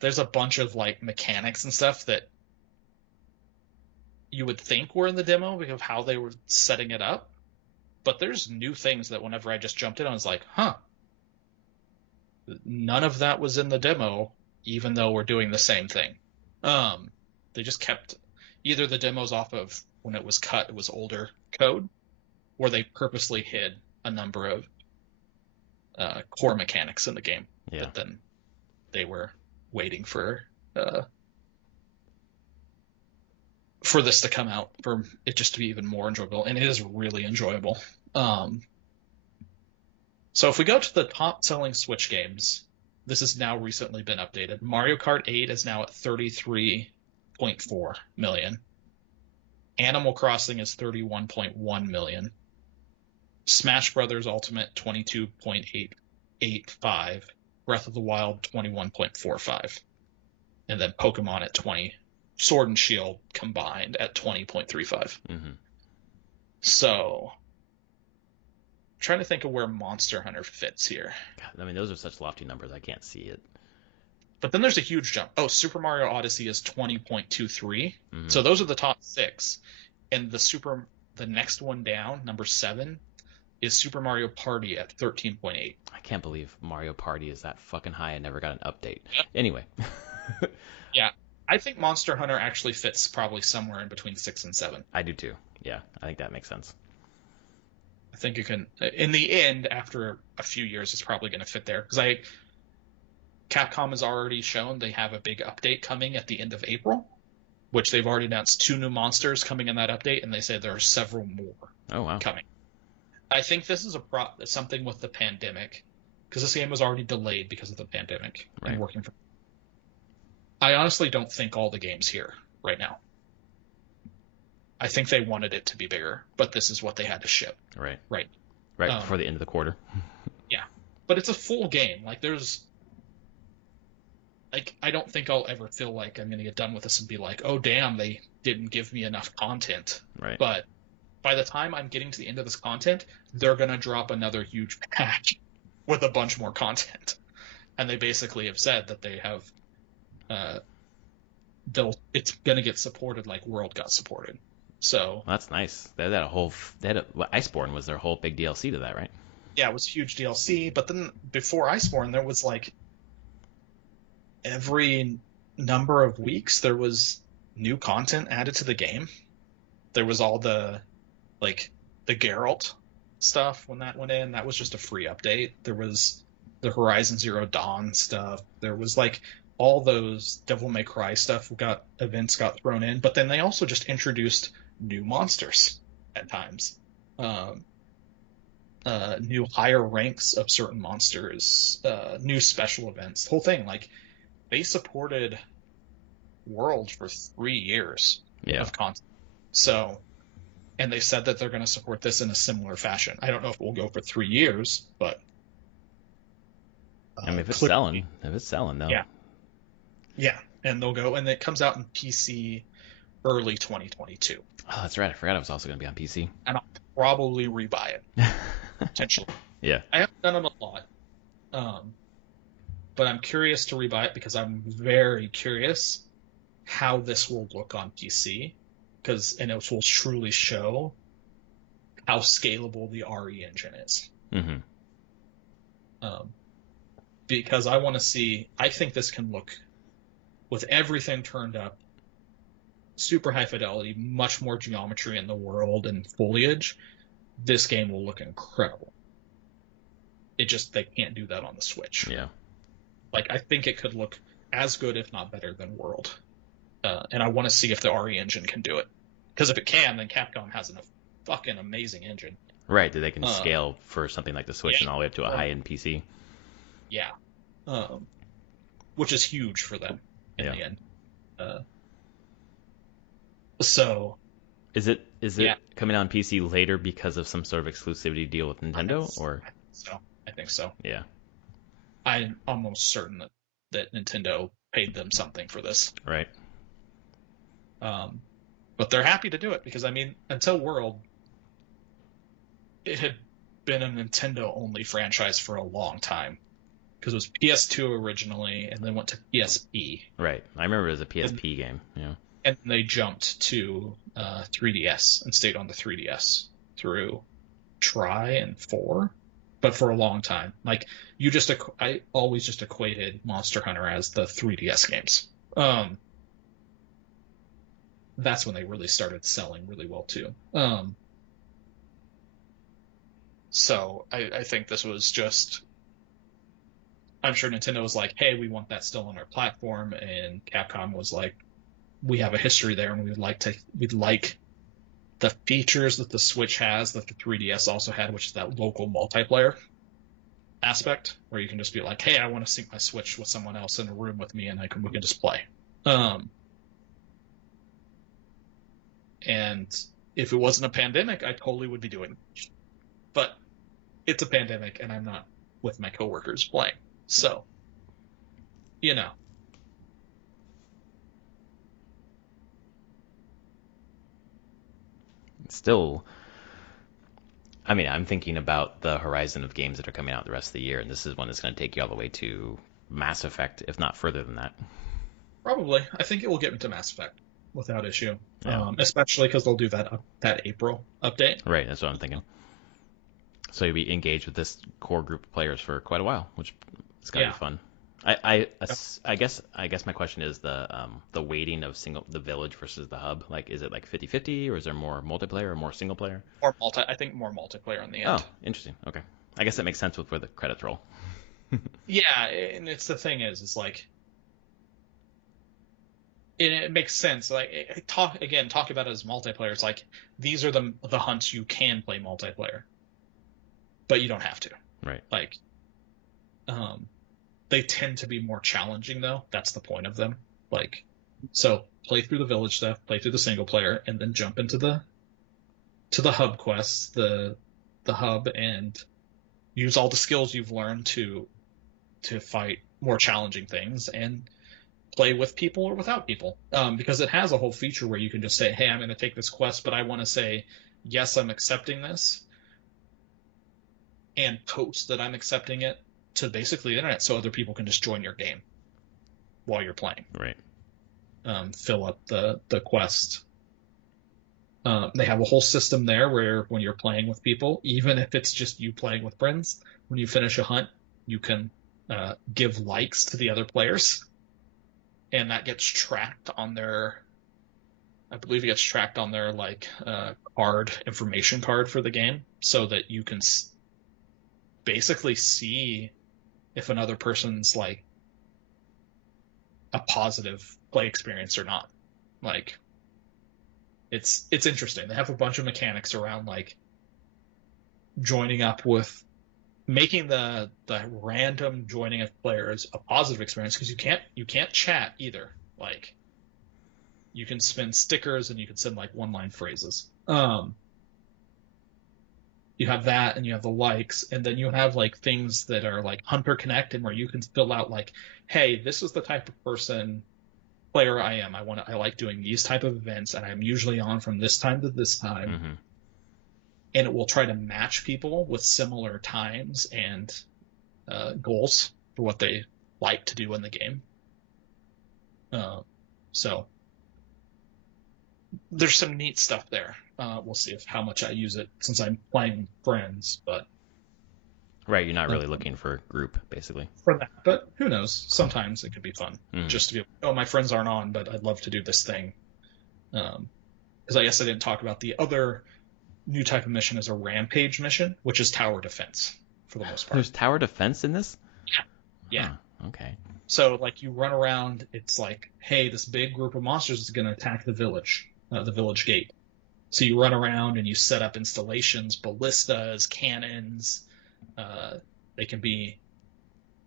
there's a bunch of like mechanics and stuff that you would think were in the demo because of how they were setting it up. But there's new things that whenever I just jumped in, I was like, huh. None of that was in the demo, even though we're doing the same thing. They just kept either the demos off of when it was cut, it was older code, or they purposely hid a number of core mechanics in the game that then they were waiting for this to come out, for it just to be even more enjoyable, and it is really enjoyable. So if we go to the top selling Switch games, this has now recently been updated. Mario Kart 8 is now at 33.4 million. Animal Crossing is 31.1 million. Smash Brothers Ultimate 22.885. Breath of the Wild 21.45. And then Pokemon at 20. Sword and Shield combined at 20.35. Mm-hmm. So, trying to think of where Monster Hunter fits here. God, I mean, those are such lofty numbers. I can't see it. But then there's a huge jump. Oh, Super Mario Odyssey is 20.23. Mm-hmm. So those are the top 6. And the next one down, number 7, is Super Mario Party at 13.8. I can't believe Mario Party is that fucking high. I never got an update. Yep. Anyway. Yeah. I think Monster Hunter actually fits probably somewhere in between 6 and 7. I do too. Yeah, I think that makes sense. I think you can, in the end, after a few years, it's probably going to fit there. Because Capcom has already shown they have a big update coming at the end of April, which they've already announced 2 new monsters coming in that update, and they say there are several more coming. I think this is something with the pandemic, because this game was already delayed because of the pandemic and working from. I honestly don't think all the game's here right now. I think they wanted it to be bigger, but this is what they had to ship. Right. Right before the end of the quarter. Yeah, but it's a full game. I don't think I'll ever feel like I'm going to get done with this and be like, oh damn, they didn't give me enough content. Right. But by the time I'm getting to the end of this content, they're going to drop another huge patch with a bunch more content. And they basically have said that they have, it's going to get supported like World got supported. So that's nice. Iceborne was their whole big DLC to that, right? Yeah, it was huge DLC. But then before Iceborne, there was like every number of weeks there was new content added to the game. There was all the Geralt stuff when that went in. That was just a free update. There was the Horizon Zero Dawn stuff. There was all those Devil May Cry stuff events got thrown in, but then they also just introduced new monsters at times. New higher ranks of certain monsters, new special events, the whole thing. They supported World for 3 years of content. So, and they said that they're going to support this in a similar fashion. I don't know if it will go for 3 years, but I mean, if it's selling though. Yeah. Yeah, and they'll go, and it comes out in PC early 2022. Oh, that's right. I forgot it was also going to be on PC. And I'll probably rebuy it, potentially. Yeah. I haven't done it a lot, but I'm curious to rebuy it because I'm very curious how this will look on PC, and it will truly show how scalable the RE engine is. Mm-hmm. Because I want to see. I think this can look, with everything turned up, super high fidelity, much more geometry in the world and foliage. This game will look incredible. They can't do that on the Switch. Yeah. I think it could look as good, if not better, than World. And I want to see if the RE engine can do it. Because if it can, then Capcom has a fucking amazing engine. Right, that they can scale for something like the Switch and all the way up to a high-end PC. Yeah. Which is huge for them in the end. So... Is it coming on PC later because of some sort of exclusivity deal with Nintendo? I think so. Yeah. I'm almost certain that Nintendo paid them something for this. Right. But they're happy to do it because, I mean, until World, it had been a Nintendo-only franchise for a long time. Because it was PS2 originally, and then went to PSP. Right. I remember it was a PSP game. Yeah. And they jumped to 3DS and stayed on the 3DS through Tri and 4. But for a long time. I always just equated Monster Hunter as the 3DS games. That's when they really started selling really well, too. So I think this was just I'm sure Nintendo was like, hey, we want that still on our platform, and Capcom was like, we have a history there, and we'd like the features that the Switch has that the 3DS also had, which is that local multiplayer aspect, where you can just be like, hey, I want to sync my Switch with someone else in a room with me, and we can just play. And if it wasn't a pandemic, I totally would be doing it. But it's a pandemic, and I'm not with my coworkers playing. So, you know. Still, I mean, I'm thinking about the horizon of games that are coming out the rest of the year, and this is one that's going to take you all the way to Mass Effect, if not further than that. Probably. I think it will get into Mass Effect without issue. Yeah. Especially because they'll do that April update. Right, that's what I'm thinking. So you'll be engaged with this core group of players for quite a while, which is going to be fun. I guess my question is the weighting of the village versus the hub. Like, is it like 50-50, or is there more multiplayer or more single player? I think more multiplayer in the end. Oh, interesting. Okay, I guess that makes sense with where the credits roll. Yeah, and it's the thing is, it's like, it makes sense. Like, talk about it as multiplayer. It's like, these are the hunts you can play multiplayer, but you don't have to. Right. Like, they tend to be more challenging, though. That's the point of them. Like, so play through the village stuff, play through the single player, and then jump into the hub quests, the hub, and use all the skills you've learned to fight more challenging things, and play with people or without people. Because it has a whole feature where you can just say, hey, I'm going to take this quest, but I want to say, yes, I'm accepting this, and post that I'm accepting it to basically the internet, so other people can just join your game while you're playing. Right. Fill up the quest. They have a whole system there where when you're playing with people, even if it's just you playing with friends, when you finish a hunt, you can give likes to the other players, and that gets tracked on their, I believe it gets tracked on their like information card for the game, so that you can basically see if another person's like a positive play experience or not. Like, it's interesting. They have a bunch of mechanics around like joining up with, making the random joining of players a positive experience, because you can't chat either. Like, you can spin stickers and you can send like one-line phrases. You have that, and you have the likes, and then you have like things that are like Hunter Connect, and where you can fill out like, hey, this is the type of player I am. I like doing these type of events, and I'm usually on from this time to this time. Mm-hmm. And it will try to match people with similar times and goals for what they like to do in the game. So there's some neat stuff there. We'll see how much I use it, since I'm playing with friends, but right, you're not really looking for a group, basically. For that, but who knows? Sometimes it could be fun just to be, oh, my friends aren't on, but I'd love to do this thing. Because I guess I didn't talk about the other new type of mission, is a rampage mission, which is tower defense for the most part. There's tower defense in this? Yeah. Huh, okay. So like, you run around, it's like, hey, this big group of monsters is going to attack the village gate. So you run around and you set up installations, ballistas, cannons. They can be,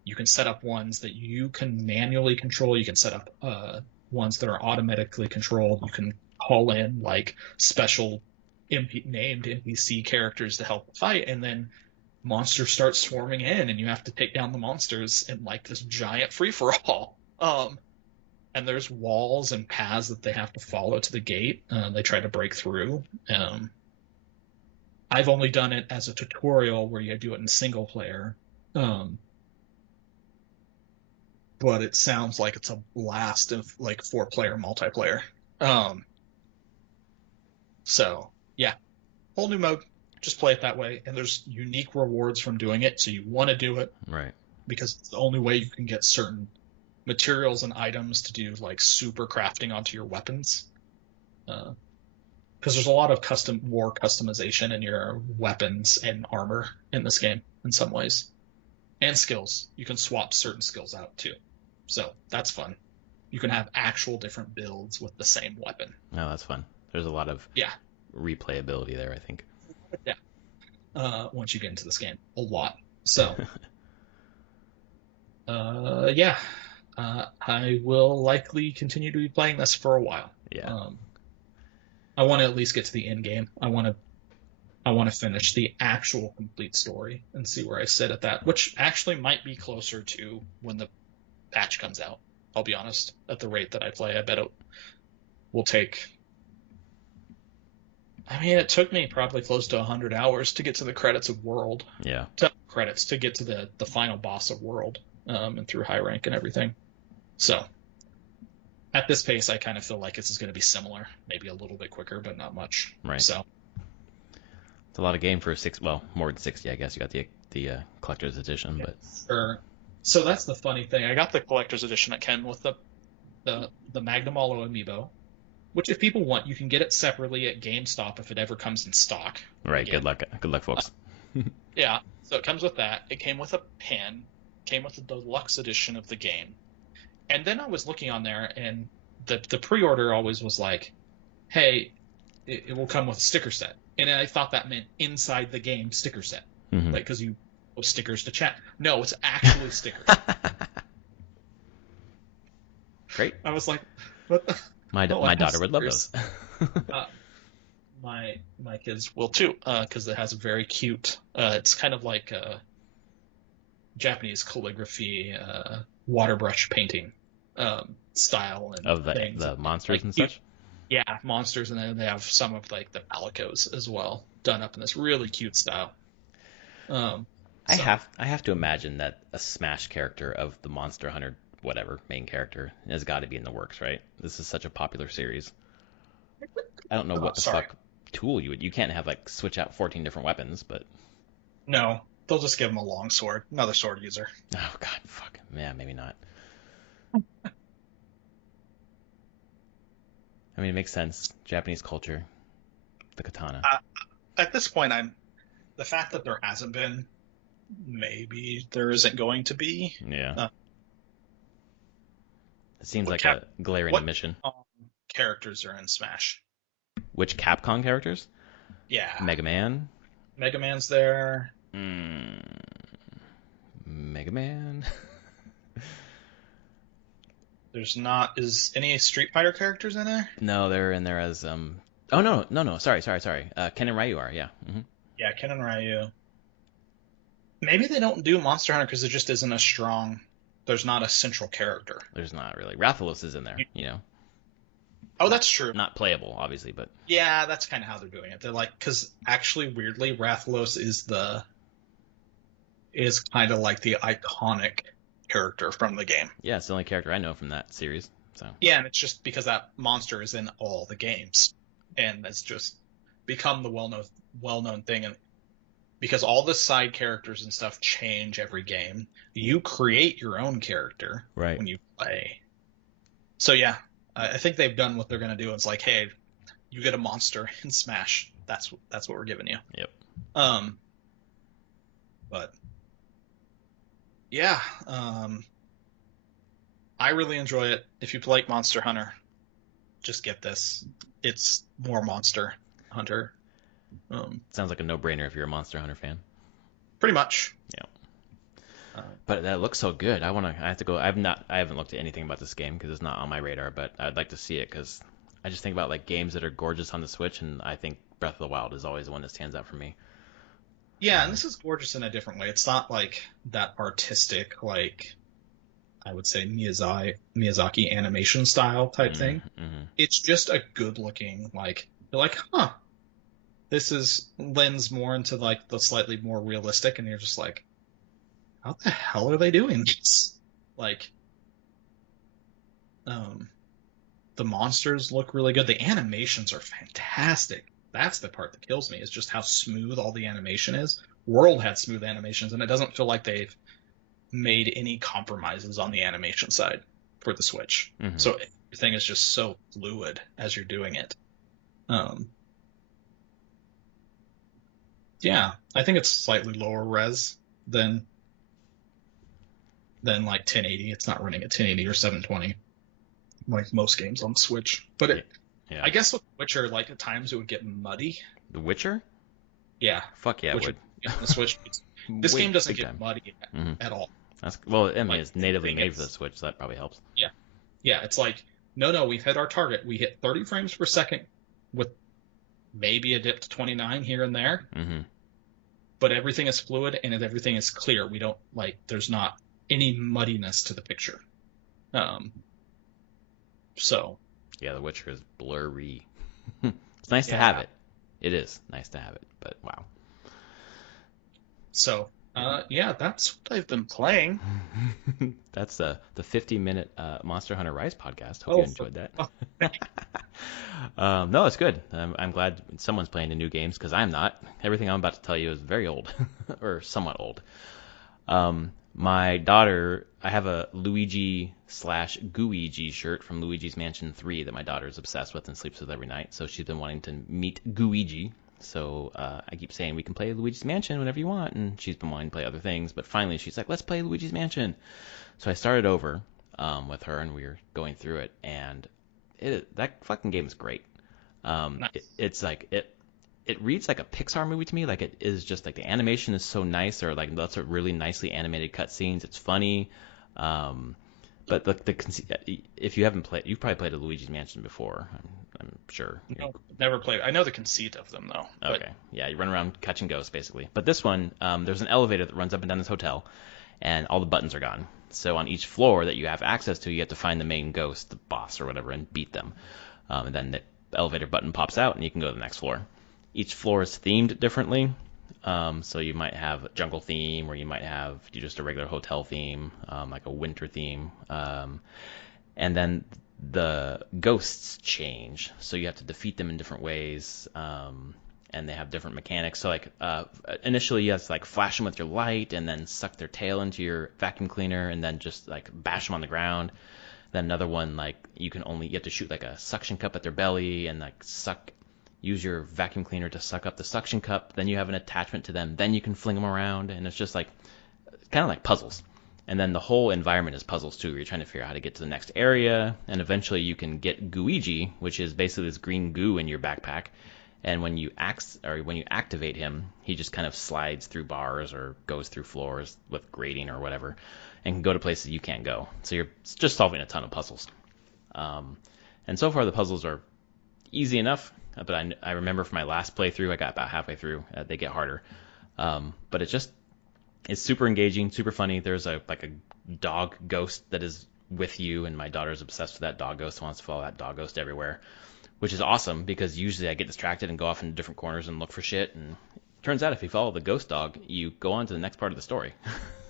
you can set up ones that you can manually control. You can set up ones that are automatically controlled. You can call in like special named NPC characters to help fight, and then monsters start swarming in, and you have to take down the monsters in like this giant free-for-all. And there's walls and paths that they have to follow to the gate. They try to break through. I've only done it as a tutorial where you do it in single player. But it sounds like it's a blast of like 4-player multiplayer. So yeah, whole new mode. Just play it that way, and there's unique rewards from doing it, so you want to do it, right? Because it's the only way you can get certain materials and items to do like super crafting onto your weapons. Because there's a lot of war customization in your weapons and armor in this game in some ways, And skills. You can swap certain skills out too. So that's fun. You can have actual different builds with the same weapon. Oh, that's fun. There's a lot of replayability there, I think. Yeah. Once you get into this game, a lot. So, I will likely continue to be playing this for a while. Yeah. I want to at least get to the end game. I want to finish the actual complete story and see where I sit at that, which actually might be closer to when the patch comes out. I'll be honest. At the rate that I play, I bet it will take. I mean, it took me probably close to 100 hours to get to the credits of World. Yeah. To get to the final boss of World, and through high rank and everything. So, at this pace, I kind of feel like this is going to be similar, maybe a little bit quicker, but not much. Right. So, it's a lot of game for more than 60, I guess. You got the collector's edition, but sure. So that's the funny thing. I got the collector's edition that came with the Magnum Alo amiibo, which if people want, you can get it separately at GameStop if it ever comes in stock. Right. Again. Good luck, folks. Yeah. So it comes with that. It came with a pen. Came with the deluxe edition of the game. And then I was looking on there, and the pre-order always was like, hey, it will come with a sticker set. And I thought that meant inside the game sticker set. Mm-hmm. Like, because you post stickers to chat. No, it's actually stickers. Great. I was like, what the? My daughter would love those. My kids will too, because it has a very cute, it's kind of like Japanese calligraphy, water brush painting style and of things. The monsters like, and such. Yeah, monsters, and then they have some of like the palicos as well, done up in this really cute style. I have to imagine that a Smash character of the Monster Hunter whatever main character has got to be in the works, right? This is such a popular series. I don't know what the fuck tool you can't have like switch out 14 different weapons, but no, they'll just give him a long sword, another sword user. Oh god, fuck, yeah, maybe not. I mean, it makes sense. Japanese culture, the katana. At this point, the fact that there hasn't been, maybe there isn't going to be. Yeah. It seems like a glaring omission. Characters are in Smash. Which Capcom characters? Yeah. Mega Man? Mega Man's there. Mega Man? There's not... Is any Street Fighter characters in there? No, they're in there as... Oh, no. Sorry. Ken and Ryu are, yeah. Mm-hmm. Yeah, Ken and Ryu. Maybe they don't do Monster Hunter because it just isn't a strong... There's not a central character. There's not really. Rathalos is in there, you know. Oh, that's true. Not playable, obviously, but... Yeah, that's kind of how they're doing it. They're like... Because actually, weirdly, Rathalos is kind of like the iconic character from the game. Yeah, it's the only character I know from that series. So yeah, and it's just because that monster is in all the games, and it's just become the well-known thing. And because all the side characters and stuff change every game, you create your own character when you play. So yeah, I think they've done what they're going to do. It's like, hey, you get a monster in Smash. That's what we're giving you. Yep. But yeah, I really enjoy it. If you like Monster Hunter, just get this. It's more Monster Hunter. Sounds like a no-brainer if you're a Monster Hunter fan. Pretty much. Yeah. But that looks so good. I have to go. I haven't looked at anything about this game because it's not on my radar. But I'd like to see it because I just think about like games that are gorgeous on the Switch, and I think Breath of the Wild is always the one that stands out for me. Yeah, and this is gorgeous in a different way. It's not like that artistic, like I would say Miyazaki animation style type thing. Mm-hmm. It's just a good looking, like you're like, this lends more into like the slightly more realistic, and you're just like, how the hell are they doing this? Like, the monsters look really good. The animations are fantastic. That's the part that kills me, is just how smooth all the animation is. World had smooth animations, and it doesn't feel like they've made any compromises on the animation side for the Switch. Mm-hmm. So everything is just so fluid as you're doing it. Yeah, I think it's slightly lower res than than like 1080. It's not running at 1080 or 720 like most games on Switch. But Yeah. I guess with Witcher, like at times it would get muddy. The Witcher? Yeah. Fuck yeah, it Witcher would. on the Switch. This game doesn't get muddy Mm-hmm. at all. Well, I mean, it's natively made for the Switch, so that probably helps. Yeah. Yeah, it's like, no, we've hit our target. We hit 30 frames per second with maybe a dip to 29 here and there. Mm-hmm. But everything is fluid and everything is clear. We don't, like, there's not any muddiness to the picture. So. Yeah, The Witcher is blurry. It's nice to have it. It is nice to have it, but wow. So, that's what I've been playing. That's the 50-minute Monster Hunter Rise podcast. Hope you enjoyed that. No, it's good. I'm glad someone's playing the new games because I'm not. Everything I'm about to tell you is very old, or somewhat old. My daughter, I have a Luigi/Gooigi shirt from Luigi's Mansion 3 that my daughter is obsessed with and sleeps with every night. So she's been wanting to meet Gooigi. So I keep saying we can play Luigi's Mansion whenever you want, and she's been wanting to play other things. But finally, she's like, let's play Luigi's Mansion. So I started over with her, and we were going through it, and that fucking game is great. Nice. It reads like a Pixar movie to me. Like it is just like the animation is so nice, or like lots of really nicely animated cutscenes. It's funny. But if you haven't played, you've probably played a Luigi's Mansion before. I'm sure. No, never played. I know the conceit of them though. Okay. Yeah, you run around catching ghosts basically. But this one, there's an elevator that runs up and down this hotel, and all the buttons are gone. So on each floor that you have access to, you have to find the main ghost, the boss or whatever, and beat them. And then the elevator button pops out, and you can go to the next floor. Each floor is themed differently. So you might have a jungle theme, or you might have just a regular hotel theme, like a winter theme. And then the ghosts change, so you have to defeat them in different ways. And they have different mechanics. So like initially you have to like flash them with your light, and then suck their tail into your vacuum cleaner, and then just like bash them on the ground. Then another one, like you have to shoot like a suction cup at their belly, and like use your vacuum cleaner to suck up the suction cup. Then you have an attachment to them. Then you can fling them around, and it's just like kind of like puzzles. And then the whole environment is puzzles too. You're trying to figure out how to get to the next area, and eventually you can get Gooigi, which is basically this green goo in your backpack. And when you activate him, he just kind of slides through bars or goes through floors with grating or whatever, and can go to places you can't go. So you're just solving a ton of puzzles. And so far the puzzles are easy enough. But I remember from my last playthrough, I got about halfway through. They get harder. But it's super engaging, super funny. There's a dog ghost that is with you, and my daughter's obsessed with that dog ghost, wants to follow that dog ghost everywhere, which is awesome because usually I get distracted and go off into different corners and look for shit. And it turns out if you follow the ghost dog, you go on to the next part of the story.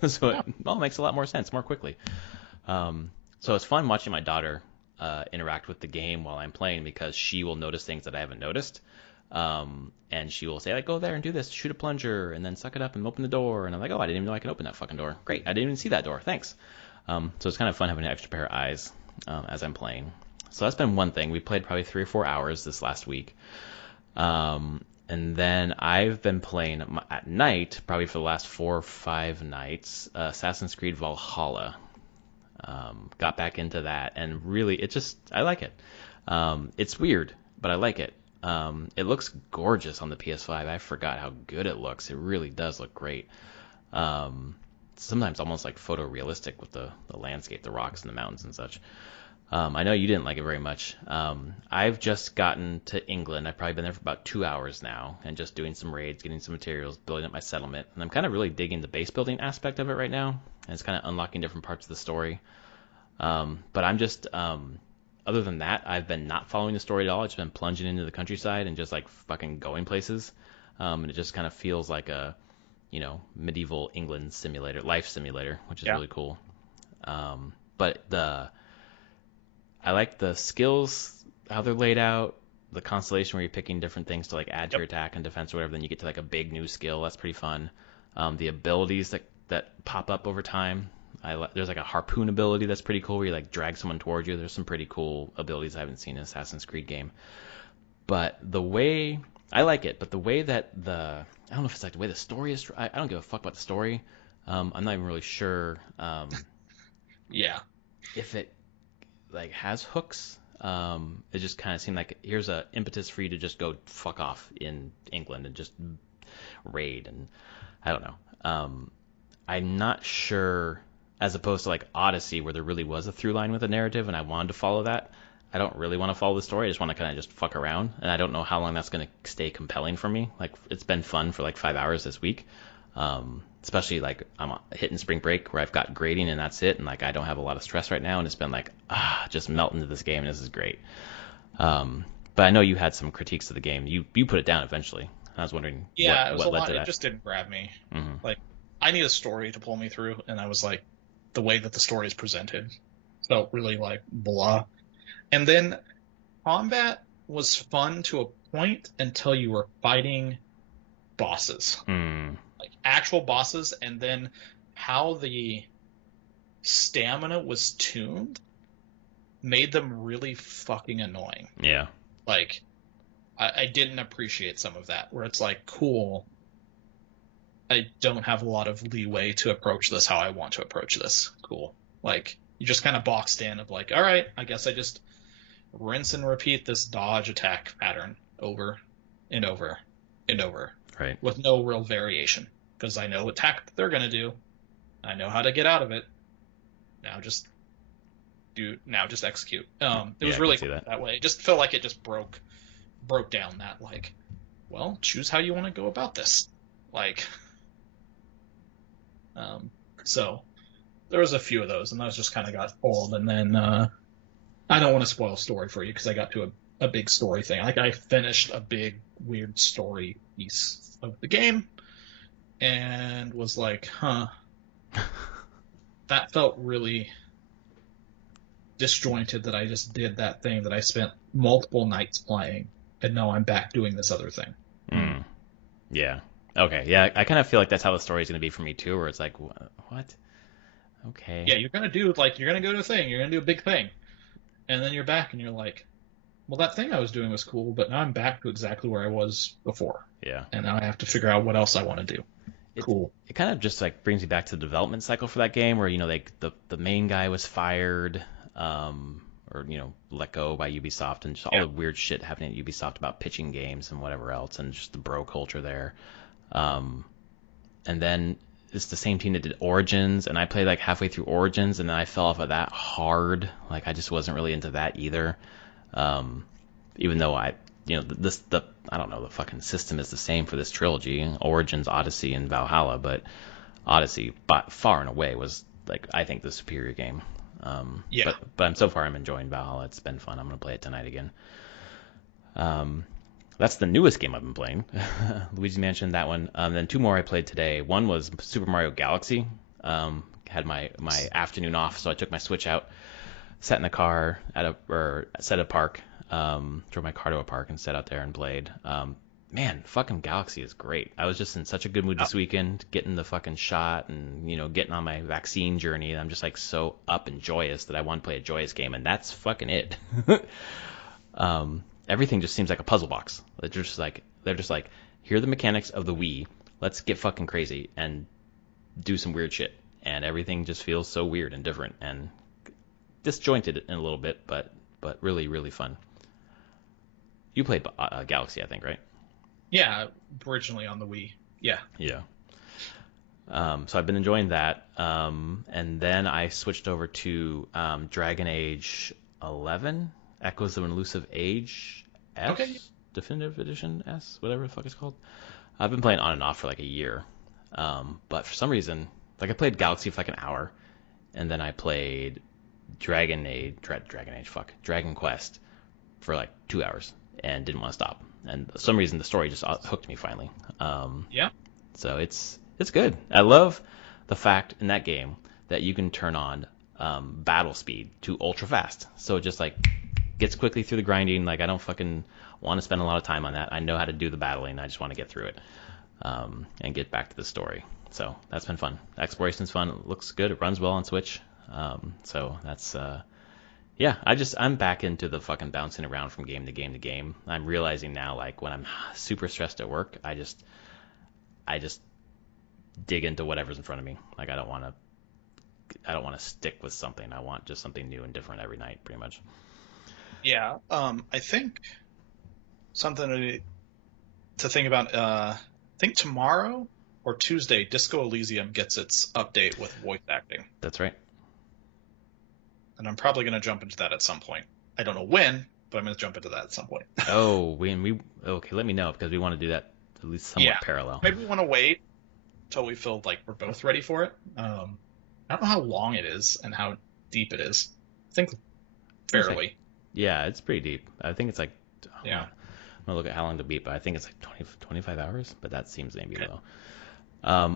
So it all makes a lot more sense more quickly. So it's fun watching my daughter interact with the game while I'm playing, because she will notice things that I haven't noticed. And she will say, like, go there and do this, shoot a plunger, and then suck it up and open the door. And I'm like, oh, I didn't even know I could open that fucking door. Great, I didn't even see that door. Thanks. So it's kind of fun having an extra pair of eyes as I'm playing. So that's been one thing. We played probably 3 or 4 hours this last week. And then I've been playing at night, probably for the last 4 or 5 nights, Assassin's Creed Valhalla. Got back into that, and really, I like it. It's weird, but I like it. It looks gorgeous on the PS5. I forgot how good it looks. It really does look great. Sometimes almost like photorealistic with the landscape, the rocks and the mountains and such. I know you didn't like it very much. I've just gotten to England. I've probably been there for about 2 hours now, and just doing some raids, getting some materials, building up my settlement. And I'm kind of really digging the base building aspect of it right now, and it's kind of unlocking different parts of the story. But I'm just, other than that, I've been not following the story at all. I've just been plunging into the countryside and just like fucking going places. And it just kind of feels like a, medieval England simulator, life simulator, which is really cool. But I like the skills, how they're laid out, the constellation where you're picking different things to like add to your attack and defense or whatever. Then you get to like a big new skill. That's pretty fun. The abilities that pop up over time. There's like a harpoon ability that's pretty cool where you like drag someone towards you. There's some pretty cool abilities I haven't seen in an Assassin's Creed game. But the way I like it, but the way that I don't know if it's like the way the story is. I don't give a fuck about the story. I'm not even really sure Yeah. if it like has hooks, it just kind of seemed like here's a impetus for you to just go fuck off in England and just raid, and I don't know. I'm not sure, as opposed to like Odyssey, where there really was a through line with a narrative, and I wanted to follow that. I don't really want to follow the story. I just want to kind of just fuck around, and I don't know how long that's going to stay compelling for me. Like, it's been fun for like 5 hours this week, especially like I'm hitting spring break where I've got grading and that's it, and like I don't have a lot of stress right now, and it's been like just melt into this game, and this is great. But I know you had some critiques of the game. You put it down eventually. I was wondering Yeah, it was what a led lot. to It that. just didn't grab me. Mm-hmm. Like, I need a story to pull me through, and I was like, the way that the story is presented felt really like blah. And then combat was fun to a point until you were fighting bosses, like actual bosses, and then how the stamina was tuned made them really fucking annoying. Yeah. Like, I didn't appreciate some of that, where it's like, cool, I don't have a lot of leeway to approach this how I want to approach this. Cool. Like, you just kind of boxed in of like, all right, I guess I just rinse and repeat this dodge attack pattern over and over and over. Right. With no real variation. Because I know what attack they're going to do. I know how to get out of it. Now just execute. It was really cool that way. It just felt like it just broke down that, like, well, choose how you want to go about this. Like, so there was a few of those, and those just kind of got old. And then I don't want to spoil story for you because I got to a big story thing. Like, I finished a big weird story piece of the game and was like, huh, that felt really disjointed that I just did that thing that I spent multiple nights playing, and now I'm back doing this other thing. Yeah. Okay. Yeah, I kind of feel like that's how the story is going to be for me too, where it's like, what? Okay. Yeah, you're gonna go to a thing, you're gonna do a big thing, and then you're back and you're like, well, that thing I was doing was cool, but now I'm back to exactly where I was before. Yeah. And now I have to figure out what else I want to do. Cool. It kind of just like brings me back to the development cycle for that game, where like the main guy was fired, or let go by Ubisoft, and just all the weird shit happening at Ubisoft about pitching games and whatever else, and just the bro culture there. And then it's the same team that did Origins, and I played like halfway through Origins, and then I fell off of that hard. Like, I just wasn't really into that either. Even though I don't know, the fucking system is the same for this trilogy, Origins, Odyssey, and Valhalla, but Odyssey, by far and away, was like, I think, the superior game. But so far I'm enjoying Valhalla. It's been fun. I'm gonna play it tonight again. That's the newest game I've been playing. Luigi's Mansion, that one. Then two more I played today. One was Super Mario Galaxy. Had my afternoon off, so I took my Switch out, sat in the car set at a park, drove my car to a park and sat out there and played. Man, fucking Galaxy is great. I was just in such a good mood this weekend, getting the fucking shot and, getting on my vaccine journey. And I'm just like so up and joyous that I want to play a joyous game, and that's fucking it. Everything just seems like a puzzle box. They're just like, here are the mechanics of the Wii. Let's get fucking crazy and do some weird shit. And everything just feels so weird and different and disjointed in a little bit, but really, really fun. You played Galaxy, I think, right? Yeah, originally on the Wii. Yeah. Yeah. So I've been enjoying that. And then I switched over to Dragon Age 11, Echoes of an Elusive Age S, okay. Definitive Edition S, whatever the fuck it's called. I've been playing on and off for like a year. But for some reason, like, I played Galaxy for like an hour, and then I played Dragon Quest for like 2 hours and didn't want to stop. And for some reason, the story just hooked me finally. Yeah. So it's good. I love the fact in that game that you can turn on battle speed to ultra fast. So it just like gets quickly through the grinding. Like, I don't fucking want to spend a lot of time on that. I know how to do the battling. I just want to get through it and get back to the story. So that's been fun. Exploration's fun. It looks good. It runs well on Switch. So that's yeah. I'm back into the fucking bouncing around from game to game to game. I'm realizing now, like, when I'm super stressed at work, I just dig into whatever's in front of me. Like, I don't want to I don't want to stick with something. I want just something new and different every night, pretty much. Yeah. I think something to think about. I think tomorrow or Tuesday, Disco Elysium gets its update with voice acting. That's right. And I'm probably going to jump into that at some point. I don't know when, but I'm going to jump into that at some point. Okay, let me know, because we want to do that at least somewhat parallel. Maybe we want to wait until we feel like we're both ready for it. I don't know how long it is and how deep it is. I think fairly. Yeah, it's pretty deep. I think it's like, yeah. I'm going to look at how long to beat, but I think it's like 25 hours, but that seems maybe low.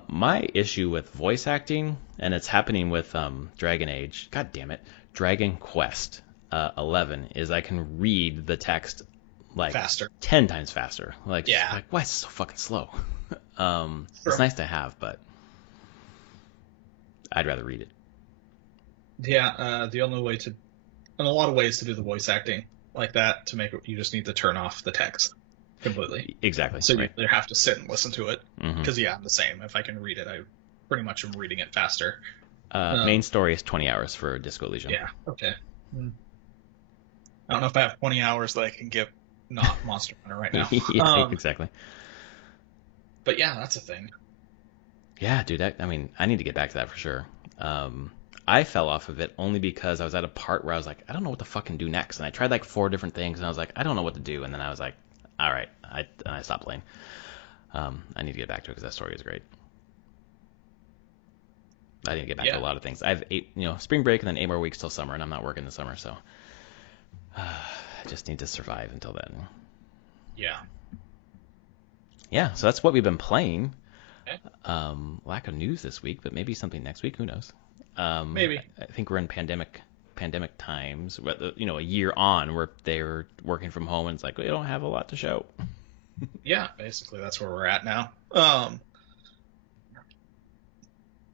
My issue with voice acting, and it's happening with Dragon Age, god damn it, Dragon Quest 11, is I can read the text like faster. 10 times faster. Like, why is it so fucking slow? It's nice to have, but I'd rather read it. Yeah, the only way to, in a lot of ways, to do the voice acting like that, to make it, you just need to turn off the text completely. Exactly. So you have to sit and listen to it. Because, I'm the same. If I can read it, I pretty much am reading it faster. Main story is 20 hours for Disco Elysium. Yeah, okay. I don't know if I have 20 hours that I can give not Monster Hunter right now. Exactly. But yeah, that's a thing. Yeah, dude, I need to get back to that for sure. I fell off of it only because I was at a part where I was like, I don't know what to fucking do next. And I tried like 4 different things, and I was like, I don't know what to do. And then I was like, all right, I stopped playing. I need to get back to it because that story is great. I need to get back to a lot of things. I have 8, spring break and then 8 more weeks till summer, and I'm not working this summer, so I just need to survive until then. Yeah. Yeah, so that's what we've been playing. Okay. Lack of news this week, but maybe something next week. Who knows? Maybe. I think we're in pandemic times. A year on, where they're working from home, and it's like we don't have a lot to show. Yeah, basically that's where we're at now.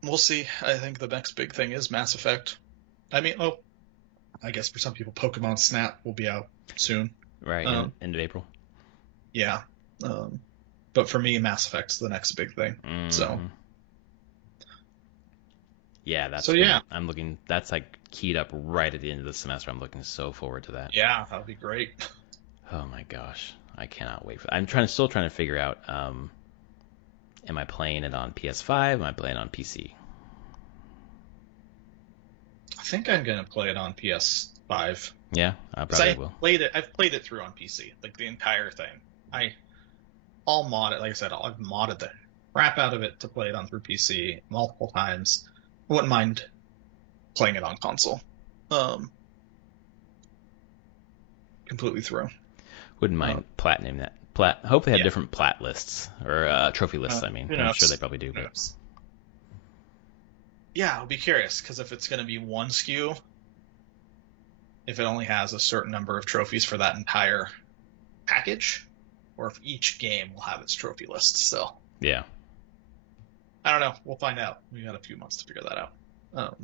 We'll see. I think the next big thing is Mass Effect. I guess for some people, Pokemon Snap will be out soon. Right, end of April. Yeah. But for me, Mass Effect's the next big thing. So. Yeah, I'm looking. That's like keyed up right at the end of the semester. I'm looking so forward to that. Yeah, that'll be great. Oh my gosh, I cannot wait for that. I'm still trying to figure out. Am I playing it on PS5? Am I playing it on PC? I think I'm gonna play it on PS5. Yeah, I probably will. I've played it through on PC, like the entire thing. I'll mod it. Like I said, I've modded the crap out of it to play it on through PC multiple times. I wouldn't mind playing it on console. Completely through. Wouldn't mind platinum that. Hope they have different plat lists or trophy lists. I'm sure they probably do. But. Yeah, I'll be curious, because if it's going to be one SKU, if it only has a certain number of trophies for that entire package, or if each game will have its trophy list still. Yeah. I don't know. We'll find out. We got a few months to figure that out.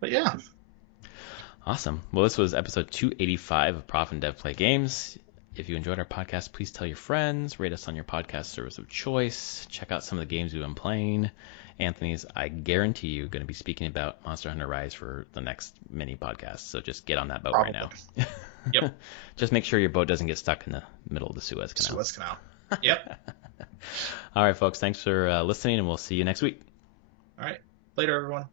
But yeah. Awesome. Well, this was episode 285 of Prof and Dev Play Games. If you enjoyed our podcast, please tell your friends, rate us on your podcast service of choice, check out some of the games we've been playing. Anthony's, I guarantee you, going to be speaking about Monster Hunter Rise for the next mini podcast, so just get on that boat right now. Yep. Just make sure your boat doesn't get stuck in the middle of the Suez Canal. Suez Canal. Yep. All right, folks. Thanks for listening, and we'll see you next week. All right. Later, everyone.